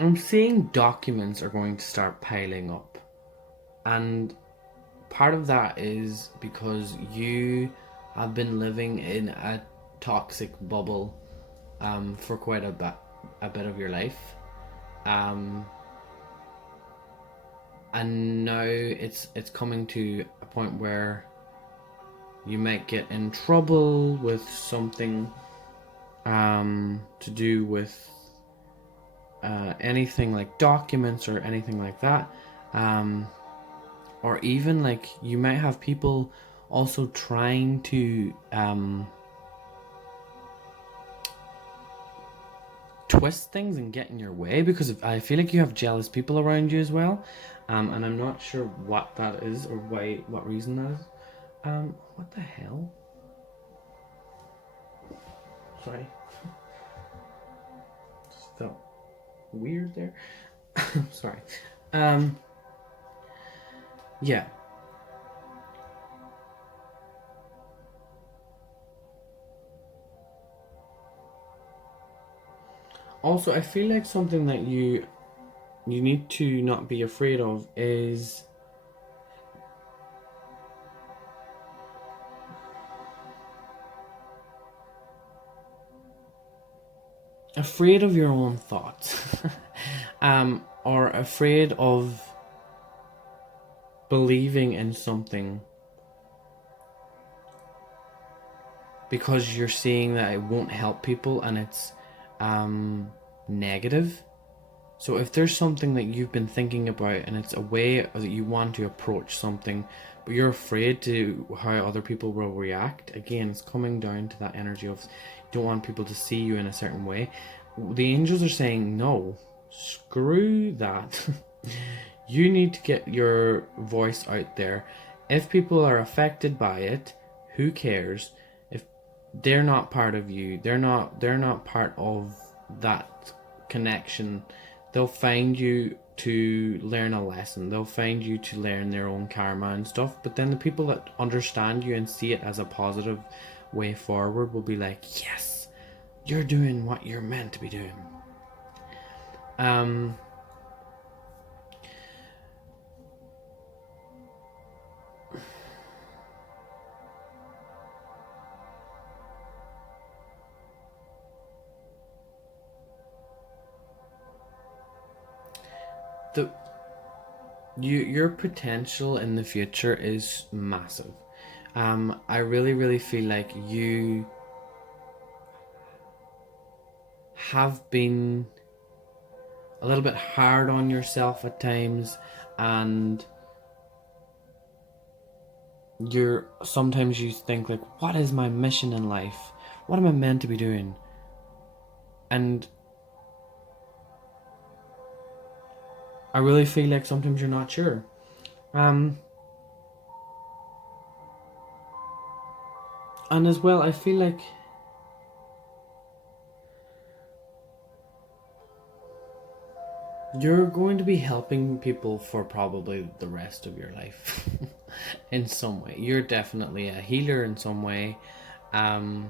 I'm seeing documents are going to start piling up, and part of that is because you have been living in a toxic bubble for quite a bit of your life, um, and now it's coming to a point where you might get in trouble with something, to do with anything like documents or anything like that. Or even like you might have people also trying to twist things and get in your way, because I feel like you have jealous people around you as well, and I'm not sure what that is or what reason that is. What the hell? Sorry, just felt weird there. Sorry. Yeah. Also, I feel like something that you need to not be afraid of is afraid of your own thoughts. Or afraid of believing in something because you're seeing that it won't help people and it's negative. So if there's something that you've been thinking about and it's a way that you want to approach something, but you're afraid to how other people will react, again, it's coming down to that energy of you don't want people to see you in a certain way. The angels are saying, no, screw that. You need to get your voice out there. If people are affected by it, who cares? If they're not part of you, they're not part of that connection. They'll find you to learn a lesson. They'll find you to learn their own karma and stuff. But then the people that understand you and see it as a positive way forward will be like, yes, you're doing what you're meant to be doing. the your potential in the future is massive. I really feel like you have been a little bit hard on yourself at times, and sometimes you think like, what is my mission in life? What am I meant to be doing? And I really feel like sometimes you're not sure. And as well, I feel like you're going to be helping people for probably the rest of your life in some way. You're definitely a healer in some way. But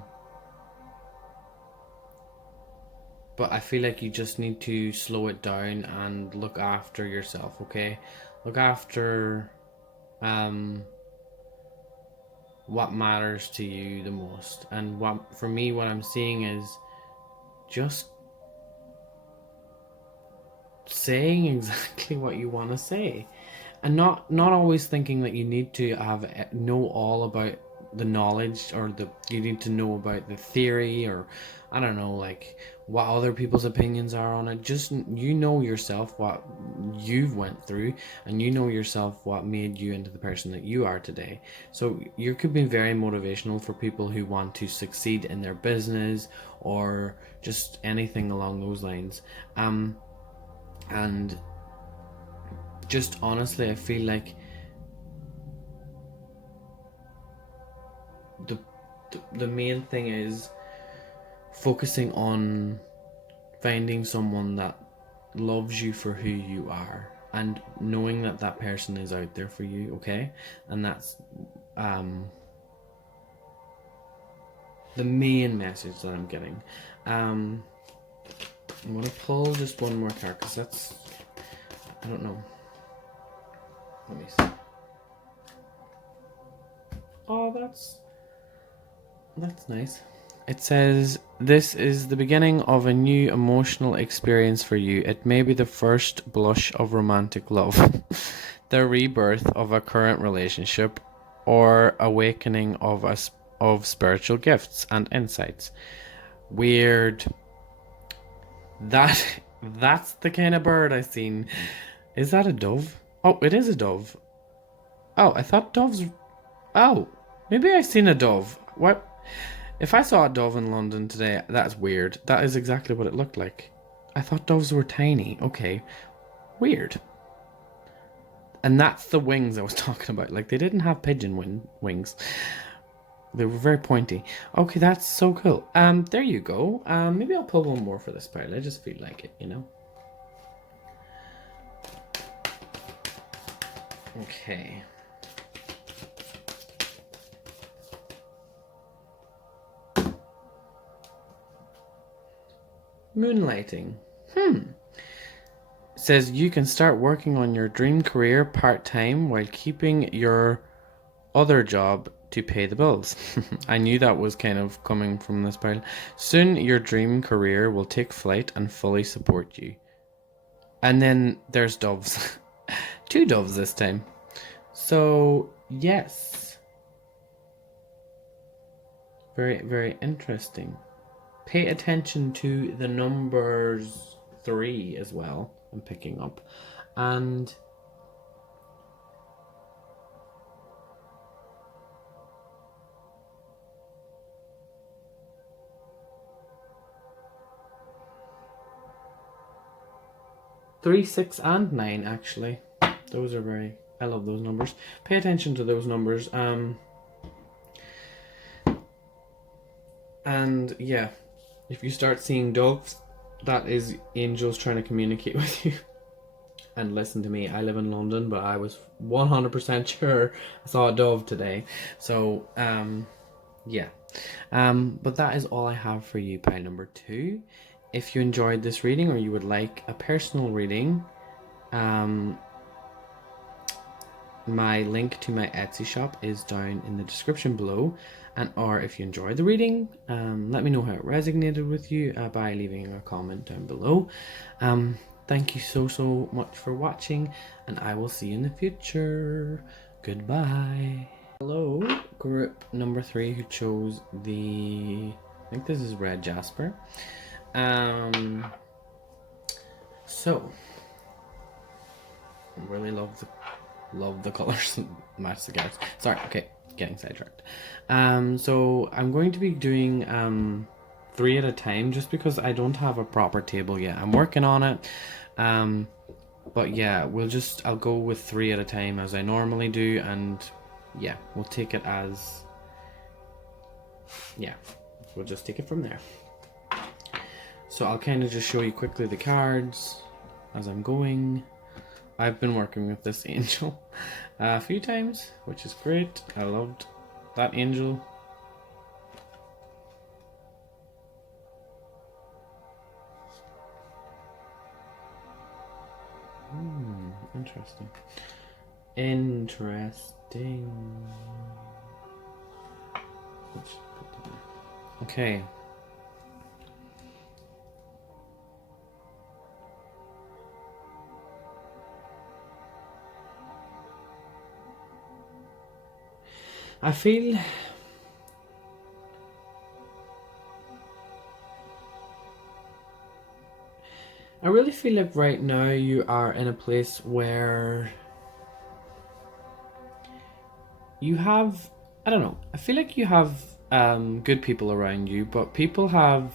I feel like you just need to slow it down and look after yourself, okay? Look after what matters to you the most. And for me, what I'm seeing is just saying exactly what you want to say, and not always thinking that you need to know all about the knowledge, or you need to know about the theory, or I don't know, like what other people's opinions are on it. Just you know yourself what you've went through, and you know yourself what made you into the person that you are today. So you could be very motivational for people who want to succeed in their business or just anything along those lines. And just honestly, I feel like the main thing is focusing on finding someone that loves you for who you are, and knowing that that person is out there for you, okay? And that's the main message that I'm getting. I'm gonna pull just one more card, because I don't know. Let me see. Oh, that's nice. It says, this is the beginning of a new emotional experience for you. It may be the first blush of romantic love, the rebirth of a current relationship, or awakening of spiritual gifts and insights. Weird. That's the kind of bird I seen. Is that a dove? Oh, it is a dove. Oh, I thought doves. Oh, maybe I seen a dove. What? If I saw a dove in London today, that's weird. That is exactly what it looked like. I thought doves were tiny. Okay, weird. And that's the wings I was talking about. Like, they didn't have pigeon wings. They were very pointy. Okay, that's so cool. There you go. Maybe I'll pull one more for this pile. I just feel like it, you know? Okay. Moonlighting. Says you can start working on your dream career part-time while keeping your other job to pay the bills. I knew that was kind of coming from this pile. Soon your dream career will take flight and fully support you. And then there's doves. 2 doves this time. So, yes. Very, very interesting. Pay attention to the numbers 3 as well. I'm picking up. And three, 6, and 9 actually. Those are very, I love those numbers. Pay attention to those numbers. And yeah, if you start seeing doves, that is angels trying to communicate with you. And listen to me, I live in London, but I was 100% sure I saw a dove today. So, yeah. But that is all I have for you, pile number 2. If you enjoyed this reading or you would like a personal reading, my link to my Etsy shop is down in the description below. Or if you enjoyed the reading, let me know how it resonated with you by leaving a comment down below. Thank you so much for watching, and I will see you in the future. Goodbye. Hello, group number 3 who chose I think this is red jasper. So I really love the colors that match the cards. Sorry, okay, getting sidetracked. So I'm going to be doing 3 at a time just because I don't have a proper table yet. I'm working on it. But yeah, I'll go with 3 at a time as I normally do, and yeah, we'll take it as, yeah, we'll just take it from there. So I'll kind of just show you quickly the cards as I'm going. I've been working with this angel a few times, which is great. I loved that angel. Interesting. Okay. I really feel like right now you are in a place where you have, I don't know, I feel like you have good people around you, but people have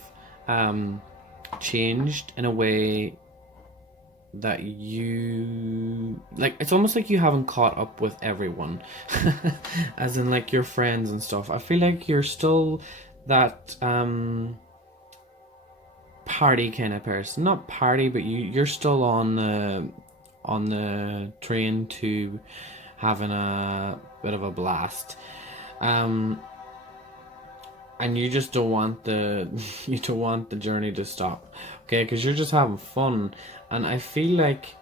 changed in a way that you, like, it's almost like you haven't caught up with everyone. As in, like, your friends and stuff. I feel like you're still that party kind of person. Not party, but you're still on the train to having a bit of a blast. And you just don't want the journey to stop, okay? Because you're just having fun. And I feel like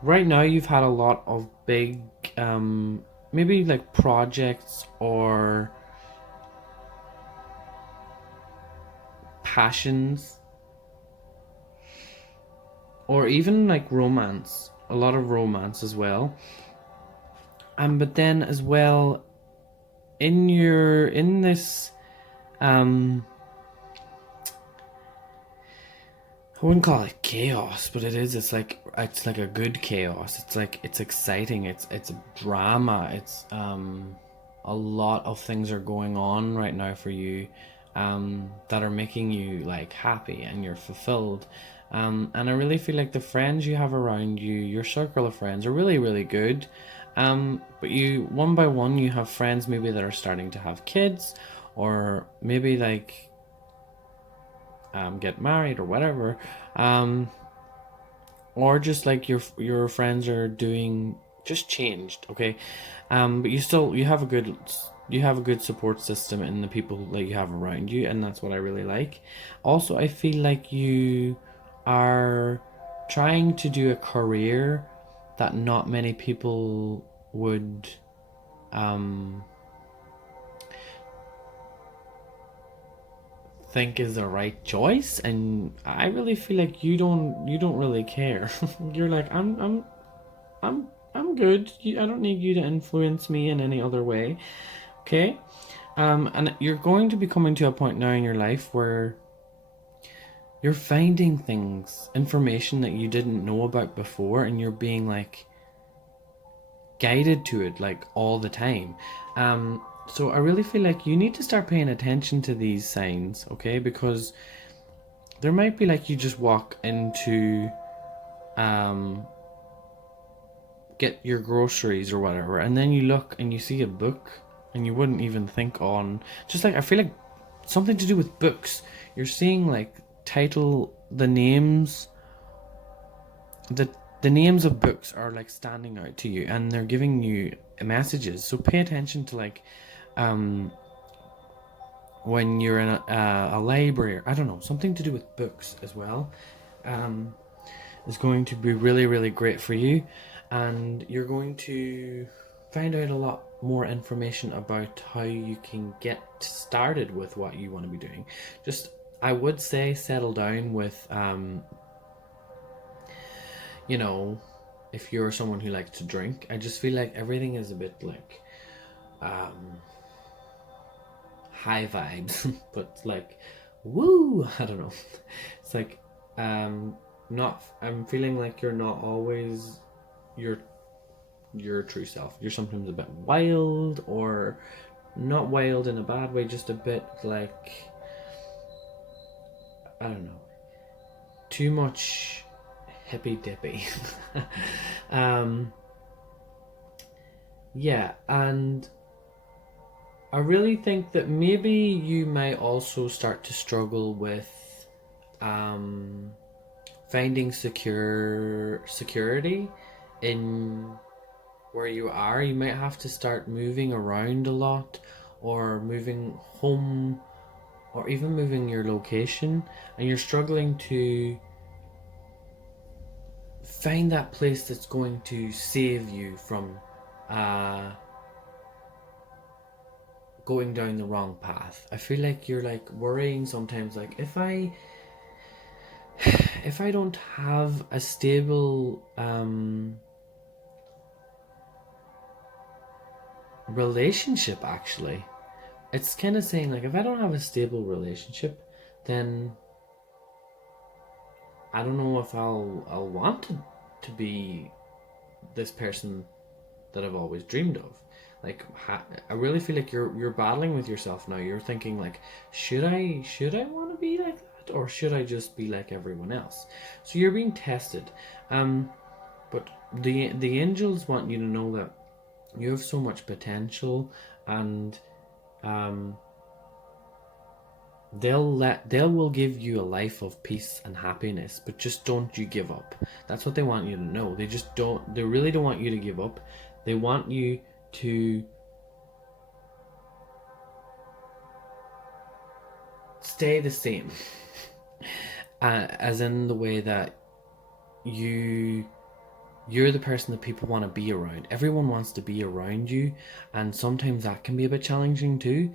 right now you've had a lot of big maybe like projects or passions, or even like romance, a lot of romance as well. But then as well, in this I wouldn't call it chaos, but it is. It's like a good chaos. It's like it's exciting. It's a drama. It's a lot of things are going on right now for you, that are making you like happy and you're fulfilled. And I really feel like the friends you have around you, your circle of friends, are really really good. But you one by one you have friends maybe that are starting to have kids, or maybe like get married or whatever, um, or just like your friends are doing just changed, okay, but you have a good support system in the people that you have around you, and that's what I really like. Also, I feel like you are trying to do a career that not many people would um think is the right choice, and I really feel like you don't really care. You're like, I'm good. I don't need you to influence me in any other way. Okay? And you're going to be coming to a point now in your life where you're finding things, information that you didn't know about before, and you're being like guided to it like all the time. So I really feel like you need to start paying attention to these signs, okay? Because there might be like you just walk into um get your groceries or whatever, and then you look and you see a book and you wouldn't even think on, just like I feel like something to do with books. You're seeing like the names, the the names of books are like standing out to you, and they're giving you messages. So pay attention to like um when you're in a library, I don't know, something to do with books as well, um, is going to be really, really great for you. And you're going to find out a lot more information about how you can get started with what you want to be doing. Just, I would say, settle down with, you know, if you're someone who likes to drink. I just feel like everything is a bit like, um, high vibes, but like, woo, I don't know. It's like, not. I'm feeling like you're not always your your true self. You're sometimes a bit wild, or not wild in a bad way, just a bit like, I don't know, too much hippy dippy. um, yeah, and I really think that maybe you might also start to struggle with um, finding security in where you are. You might have to start moving around a lot, or moving home, or even moving your location, and you're struggling to find that place that's going to save you from uh, going down the wrong path. I feel like you're like worrying sometimes, like if I don't have a stable relationship, actually, it's kind of saying like, if I don't have a stable relationship, then I don't know if I'll want to be this person that I've always dreamed of. Like, I really feel like you're battling with yourself now. You're thinking like, should I want to be like that, or should I just be like everyone else? So you're being tested. But the angels want you to know that you have so much potential, and um they will give you a life of peace and happiness, but just don't you give up. That's what they want you to know. They really don't want you to give up. They want you to stay the same. As in the way that you you're the person that people want to be around. Everyone wants to be around you, and sometimes that can be a bit challenging too.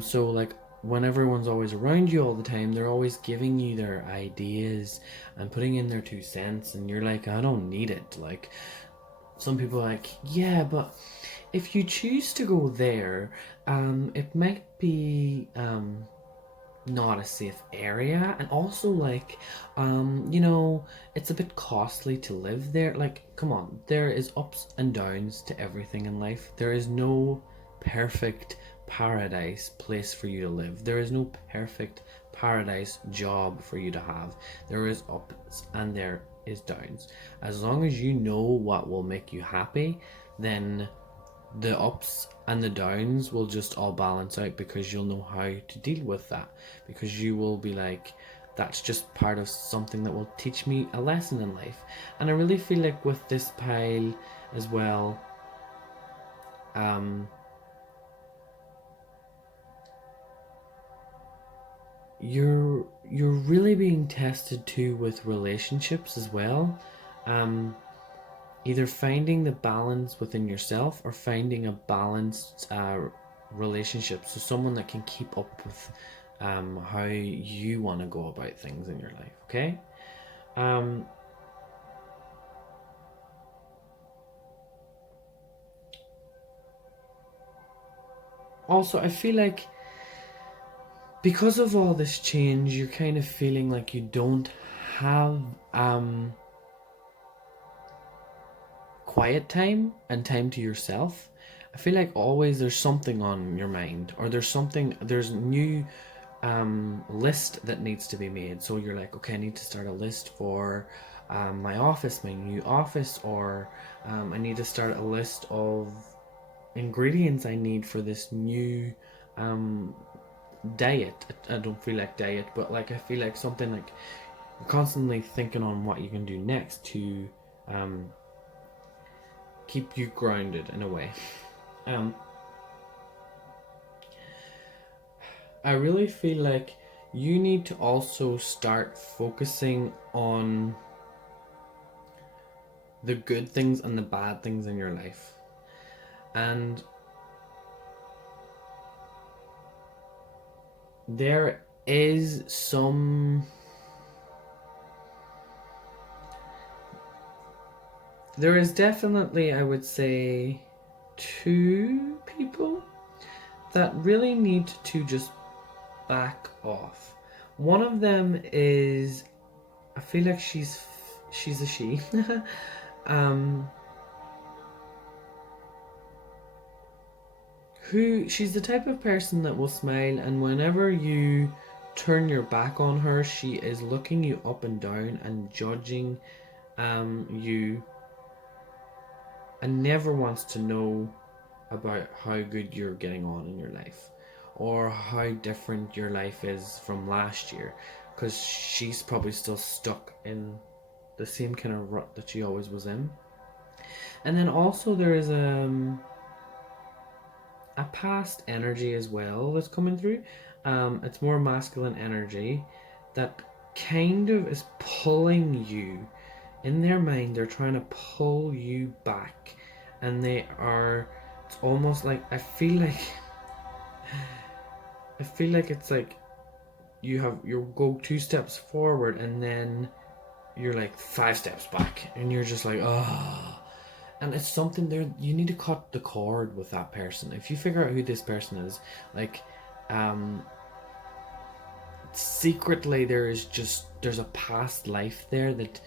So like, when everyone's always around you all the time, they're always giving you their ideas and putting in their 2 cents, and you're like, I don't need it. Like, some people are like, yeah, but if you choose to go there, it might be not a safe area, and also like it's a bit costly to live there. Like, come on, there is ups and downs to everything in life. There is no perfect paradise place for you to live. There is no perfect paradise job for you to have. There is ups and there is downs. As long as you know what will make you happy, then the ups and the downs will just all balance out, because you'll know how to deal with that, because you will be like, that's just part of something that will teach me a lesson in life. And I really feel like with this pile as well, um you're really being tested too with relationships as well. um Either finding the balance within yourself or finding a balanced relationship, so someone that can keep up with how you want to go about things in your life. Okay. um Also, I feel like because of all this change, you're kind of feeling like you don't have quiet time and time to yourself. I feel like always there's something on your mind, or there's a new list that needs to be made. So you're like, okay, I need to start a list for my office, my new office, or I need to start a list of ingredients I need for this new um, diet. I don't feel like diet, but like I feel like something like you're constantly thinking on what you can do next to um, keep you grounded in a way. Um, I really feel like you need to also start focusing on the good things and the bad things in your life. And there is some. There is definitely, I would say, two people that really need to just back off. One of them is, I feel like she's a she. um, who she's the type of person that will smile, and whenever you turn your back on her, she is looking you up and down and judging you, and never wants to know about how good you're getting on in your life, or how different your life is from last year, because she's probably still stuck in the same kind of rut that she always was in. And then also there is a past energy as well that's coming through. It's more masculine energy that kind of is pulling you. In their mind, they're trying to pull you back, and they are. It's almost like I feel like. I feel like it's like you go 2 steps forward, and then you're like 5 steps back, and you're just like, oh. And it's something there, you need to cut the cord with that person. If you figure out who this person is, like, um secretly there's a past life there that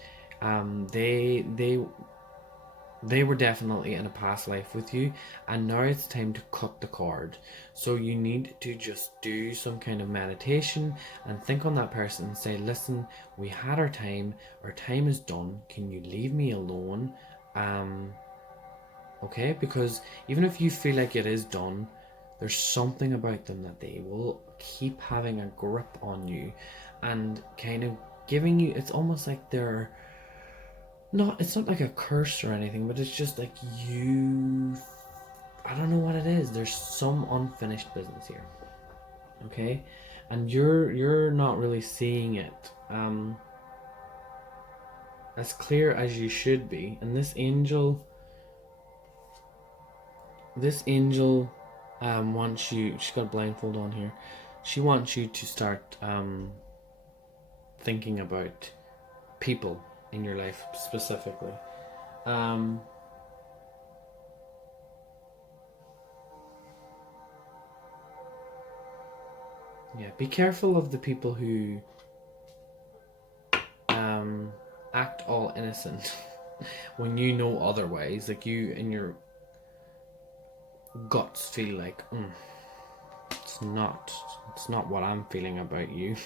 they were definitely in a past life with you, and now it's time to cut the cord. So you need to just do some kind of meditation and think on that person and say, listen, we had our time is done, can you leave me alone? um Okay, because even if you feel like it is done, there's something about them that they will keep having a grip on you, and kind of giving you, it's almost like they're not, it's not like a curse or anything, but it's just like you, I don't know what it is, there's some unfinished business here. Okay, and you're not really seeing it as clear as you should be. And this angel wants you, she's got a blindfold on here, she wants you to start thinking about people in your life specifically. um Yeah, be careful of the people who act all innocent when you know otherwise. Like, you in your guts feel like, it's not what I'm feeling about you.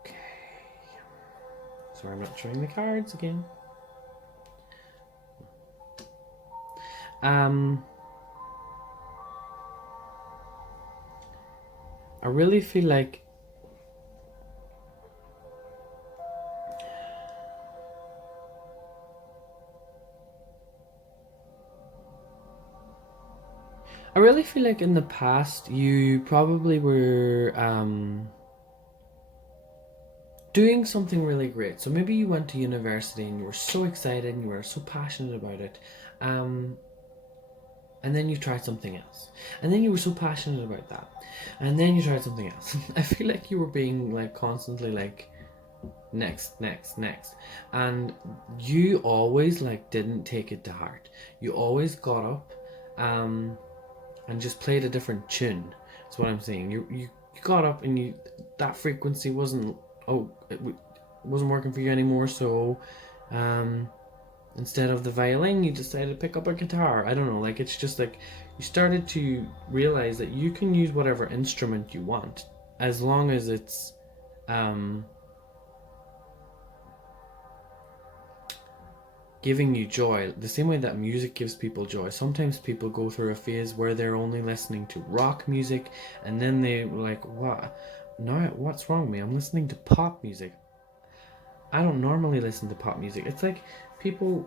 Okay. Sorry, I'm not showing the cards again. I really feel like in the past you probably were doing something really great. So maybe you went to university and you were so excited and you were so passionate about it. And then you tried something else. And then you were so passionate about that. And then you tried something else. I feel like you were being like constantly like next. And you always like didn't take it to heart. You always got up and just played a different tune. That's what I'm saying. You got up and that frequency wasn't it wasn't working for you anymore, so instead of the violin you decided to pick up a guitar. I don't know, like, it's just like you started to realize that you can use whatever instrument you want as long as it's giving you joy, the same way that music gives people joy. Sometimes people go through a phase where they're only listening to rock music, and then they're like, what? No, what's wrong with me? I'm listening to pop music. I don't normally listen to pop music. It's like people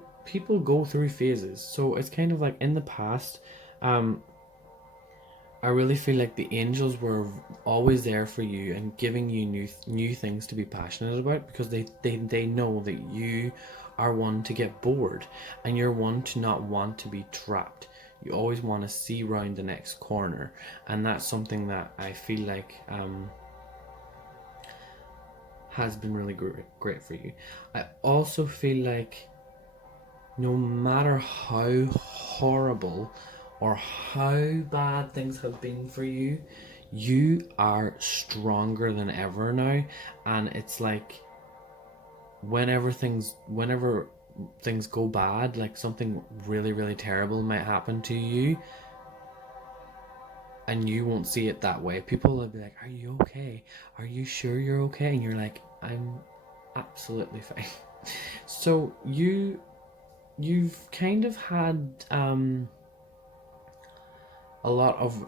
go through phases. So it's kind of like in the past, I really feel like the angels were always there for you and giving you new things to be passionate about, because they know that you are one to get bored and you're one to not want to be trapped. You always want to see round the next corner, and that's something that I feel like has been really great for you. I also feel like no matter how horrible or how bad things have been for you, you are stronger than ever now. And it's like whenever things go bad, like something really, really terrible might happen to you, and you won't see it that way. People will be like, are you okay? Are you sure you're okay? And you're like, I'm absolutely fine. So you've kind of had a lot of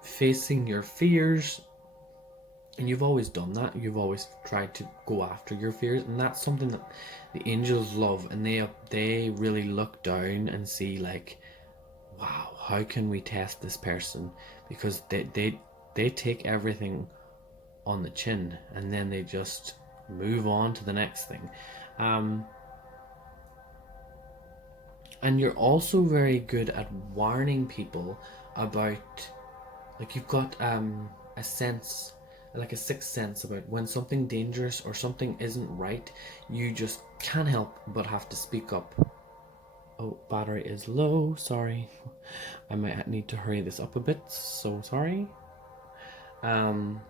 facing your fears, and you've always done that. You've always tried to go after your fears, and that's something that the angels love, and they really look down and see like, wow, how can we test this person? Because they take everything on the chin, and then they just move on to the next thing. And you're also very good at warning people about, like, you've got a sense, like a sixth sense, about when something dangerous or something isn't right. You just can't help but have to speak up. Oh, battery is low, sorry. I might need to hurry this up a bit, so sorry. But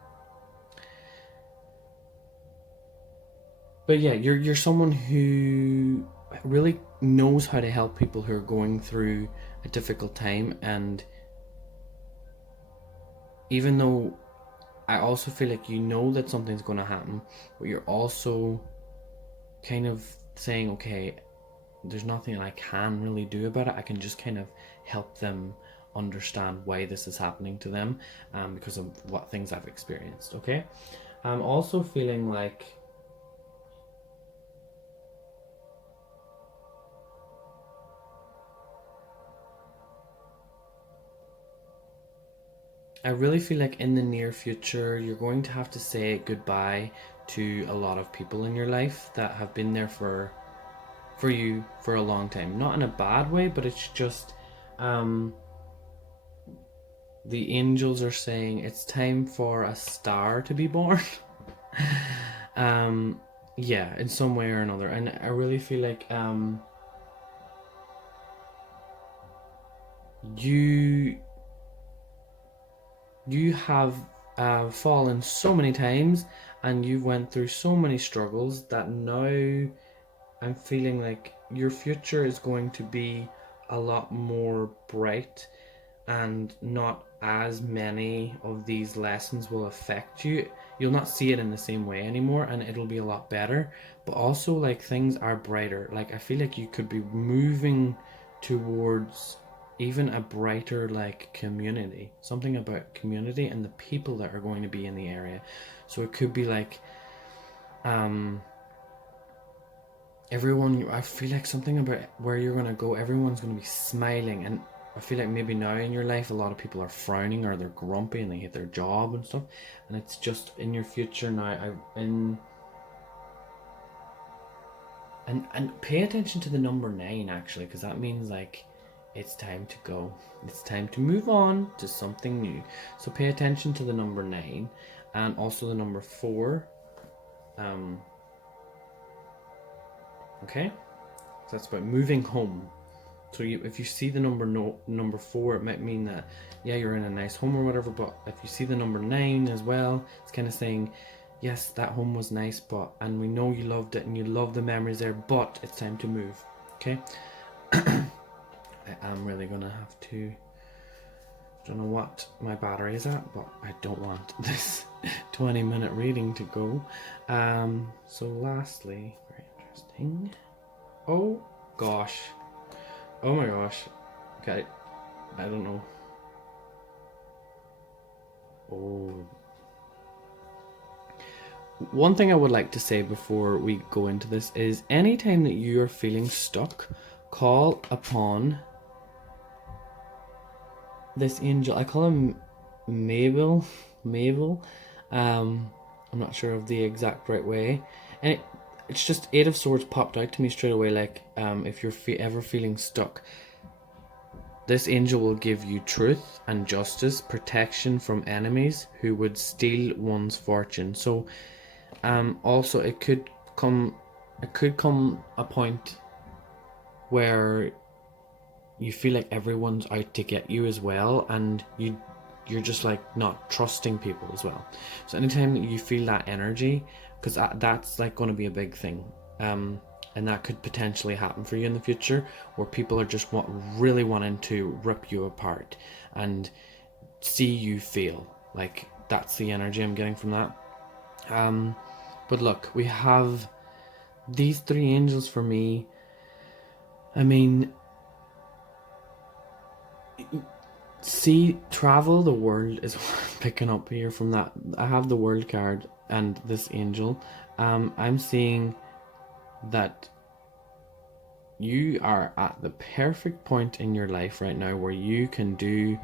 yeah, you're someone who really knows how to help people who are going through a difficult time. And even though I also feel like you know that something's going to happen, but you're also kind of saying, okay, there's nothing I can really do about it. I can just kind of help them understand why this is happening to them, because of what things I've experienced. Okay, I'm also feeling like I really feel like in the near future you're going to have to say goodbye to a lot of people in your life that have been there for you for a long time. Not in a bad way, but it's just the angels are saying it's time for a star to be born. Yeah, in some way or another. And I really feel like you you have fallen so many times, and you've went through so many struggles, that now I'm feeling like your future is going to be a lot more bright, and not as many of these lessons will affect you. You'll not see it in the same way anymore, and it'll be a lot better. But also, like, things are brighter. Like, I feel like you could be moving towards even a brighter, like, community. Something about community and the people that are going to be in the area. So it could be like, um, everyone, I feel like something about where you're going to go, everyone's going to be smiling. And I feel like maybe now in your life a lot of people are frowning, or they're grumpy and they hate their job and stuff, and it's just in your future now. And pay attention to the number 9, actually, because that means, like, it's time to go, it's time to move on to something new. So pay attention to the number 9, and also the number 4. Okay, so that's about moving home. So if you see the number 4, it might mean that, yeah, you're in a nice home or whatever. But if you see the number 9 as well, it's kind of saying, yes, that home was nice, and we know you loved it and you love the memories there, but it's time to move. Okay. I am really gonna have to. Don't know what my battery is at, but I don't want this 20-minute reading to go. So lastly, very interesting. Oh gosh. Oh my gosh. Okay. I don't know. Oh. One thing I would like to say before we go into this is, anytime that you are feeling stuck, call upon this angel. I call him Mabel. I'm not sure of the exact right way. And it's just 8 of Swords popped out to me straight away. Like, if you're ever feeling stuck, this angel will give you truth and justice, protection from enemies who would steal one's fortune. So, also it could come a point where you feel like everyone's out to get you as well, and you're just like not trusting people as well. So anytime that you feel that energy, because that's like going to be a big thing, and that could potentially happen for you in the future, where people are just really wanting to rip you apart and see you fail. Like, that's the energy I'm getting from that. But look, we have these 3 angels for me. I mean, see, travel the world is what I'm picking up here from that. I have the world card and this angel. I'm seeing that you are at the perfect point in your life right now where you can do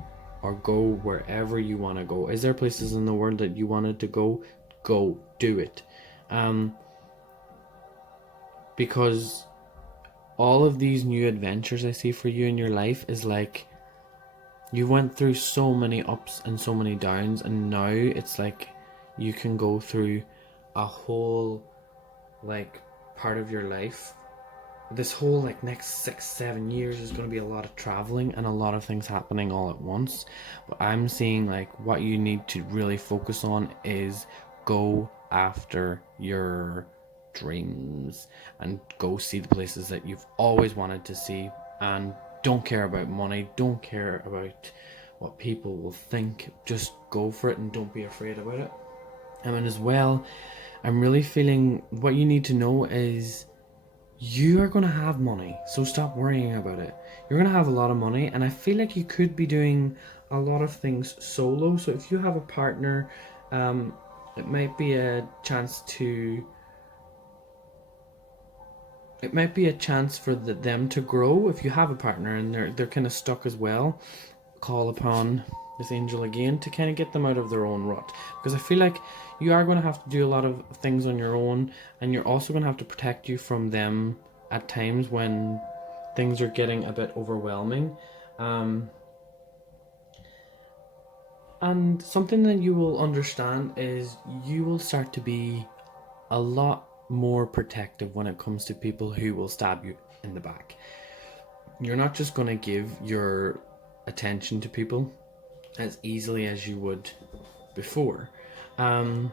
or go wherever you want to go. Is there places in the world that you wanted to go? Go do it. Because all of these new adventures I see for you in your life is like, you went through so many ups and so many downs, and now it's like you can go through a whole, like, part of your life. This whole, like, next 6-7 years is going to be a lot of traveling and a lot of things happening all at once. But I'm seeing, like, what you need to really focus on is go after your dreams and go see the places that you've always wanted to see, and don't care about money, don't care about what people will think. Just go for it and don't be afraid about it. And as well, I'm really feeling what you need to know is you are going to have money, so stop worrying about it. You're going to have a lot of money, and I feel like you could be doing a lot of things solo. So if you have a partner, it might be a chance for them to grow. If you have a partner and they're kind of stuck as well, call upon this angel again to kind of get them out of their own rut, because I feel like you are going to have to do a lot of things on your own, and you're also going to have to protect you from them at times when things are getting a bit overwhelming. And something that you will understand is you will start to be a lot more protective when it comes to people who will stab you in the back. You're not just going to give your attention to people as easily as you would before. And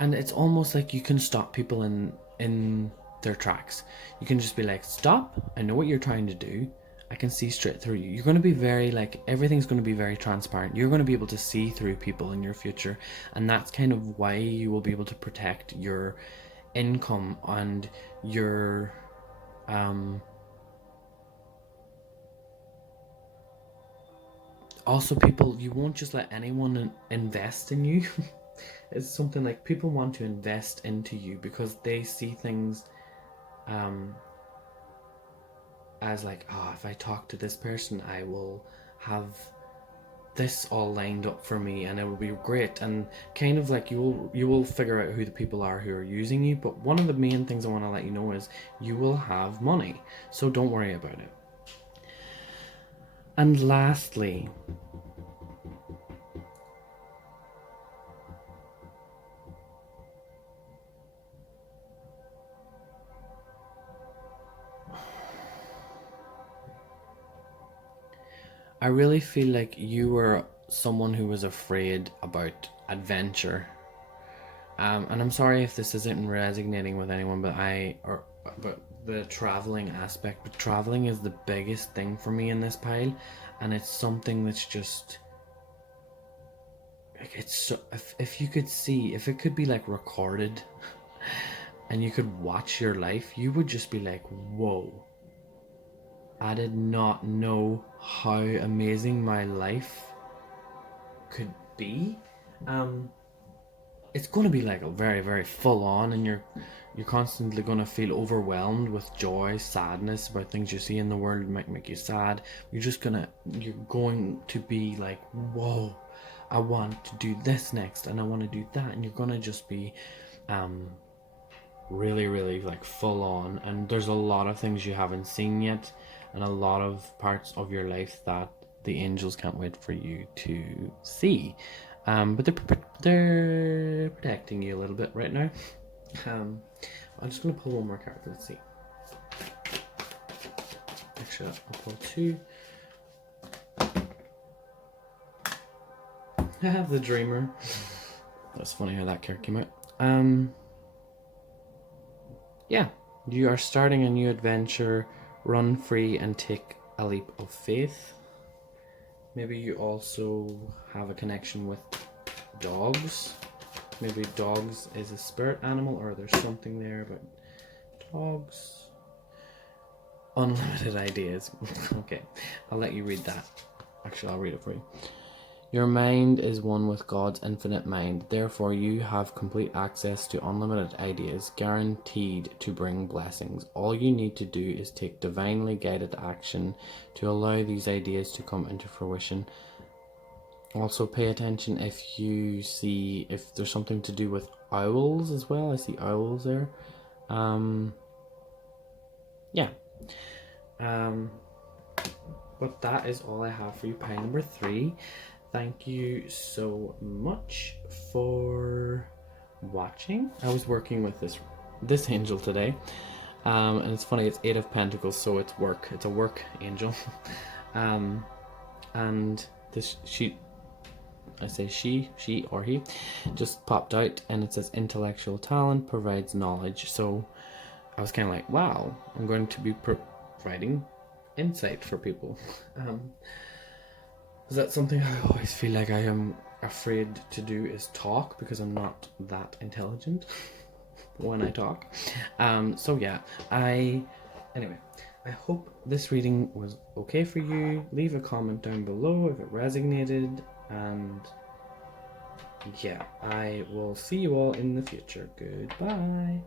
it's almost like you can stop people in their tracks. You can just be like, stop, I know what you're trying to do. I can see straight through you. You're going to be very, like, everything's going to be very transparent. You're going to be able to see through people in your future. And that's kind of why you will be able to protect your income and your, also people, you won't just let anyone invest in you. It's something like people want to invest into you because they see things as like, oh, if I talk to this person, I will have this all lined up for me and it will be great. And kind of like you will figure out who the people are who are using you. But one of the main things I want to let you know is you will have money, so don't worry about it. And lastly, I really feel like you were someone who was afraid about adventure. And I'm sorry if this isn't resonating with anyone, but the traveling aspect. But traveling is the biggest thing for me in this pile, and it's something that's just like it's so. If you could see, if it could be like recorded, and you could watch your life, you would just be like, whoa. I did not know how amazing my life could be. It's going to be like a very, very full on, and you're constantly going to feel overwhelmed with joy, sadness about things you see in the world might make you sad. You're going to be like, whoa, I want to do this next, and I want to do that, and you're going to just be really, really like full on. And there's a lot of things you haven't seen yet, and a lot of parts of your life that the angels can't wait for you to see. But they're protecting you a little bit right now. I'm just going to pull one more card. Let's see. Actually, I'll pull two. I have the Dreamer. That's funny how that card came out. Yeah, you are starting a new adventure. Run free and take a leap of faith. Maybe you also have a connection with dogs. Maybe dogs is a spirit animal, or there's something there about dogs. Unlimited ideas. Okay, I'll let you read that. Actually, I'll read it for you. Your mind is one with God's infinite mind. Therefore, you have complete access to unlimited ideas, guaranteed to bring blessings. All you need to do is take divinely guided action to allow these ideas to come into fruition. Also, pay attention if there's something to do with owls as well. I see owls there. Yeah. But that is all I have for you, pile number 3. Thank you so much for watching. I was working with this angel today, and it's funny, it's 8 of Pentacles, so it's work. It's a work angel. And this she or he just popped out, and it says intellectual talent provides knowledge. So I was kind of like, wow, I'm going to be providing insight for people. Is that something I always feel like I am afraid to do, is talk, because I'm not that intelligent when I talk. So yeah, anyway, I hope this reading was okay for you. Leave a comment down below if it resonated, and yeah, I will see you all in the future. Goodbye.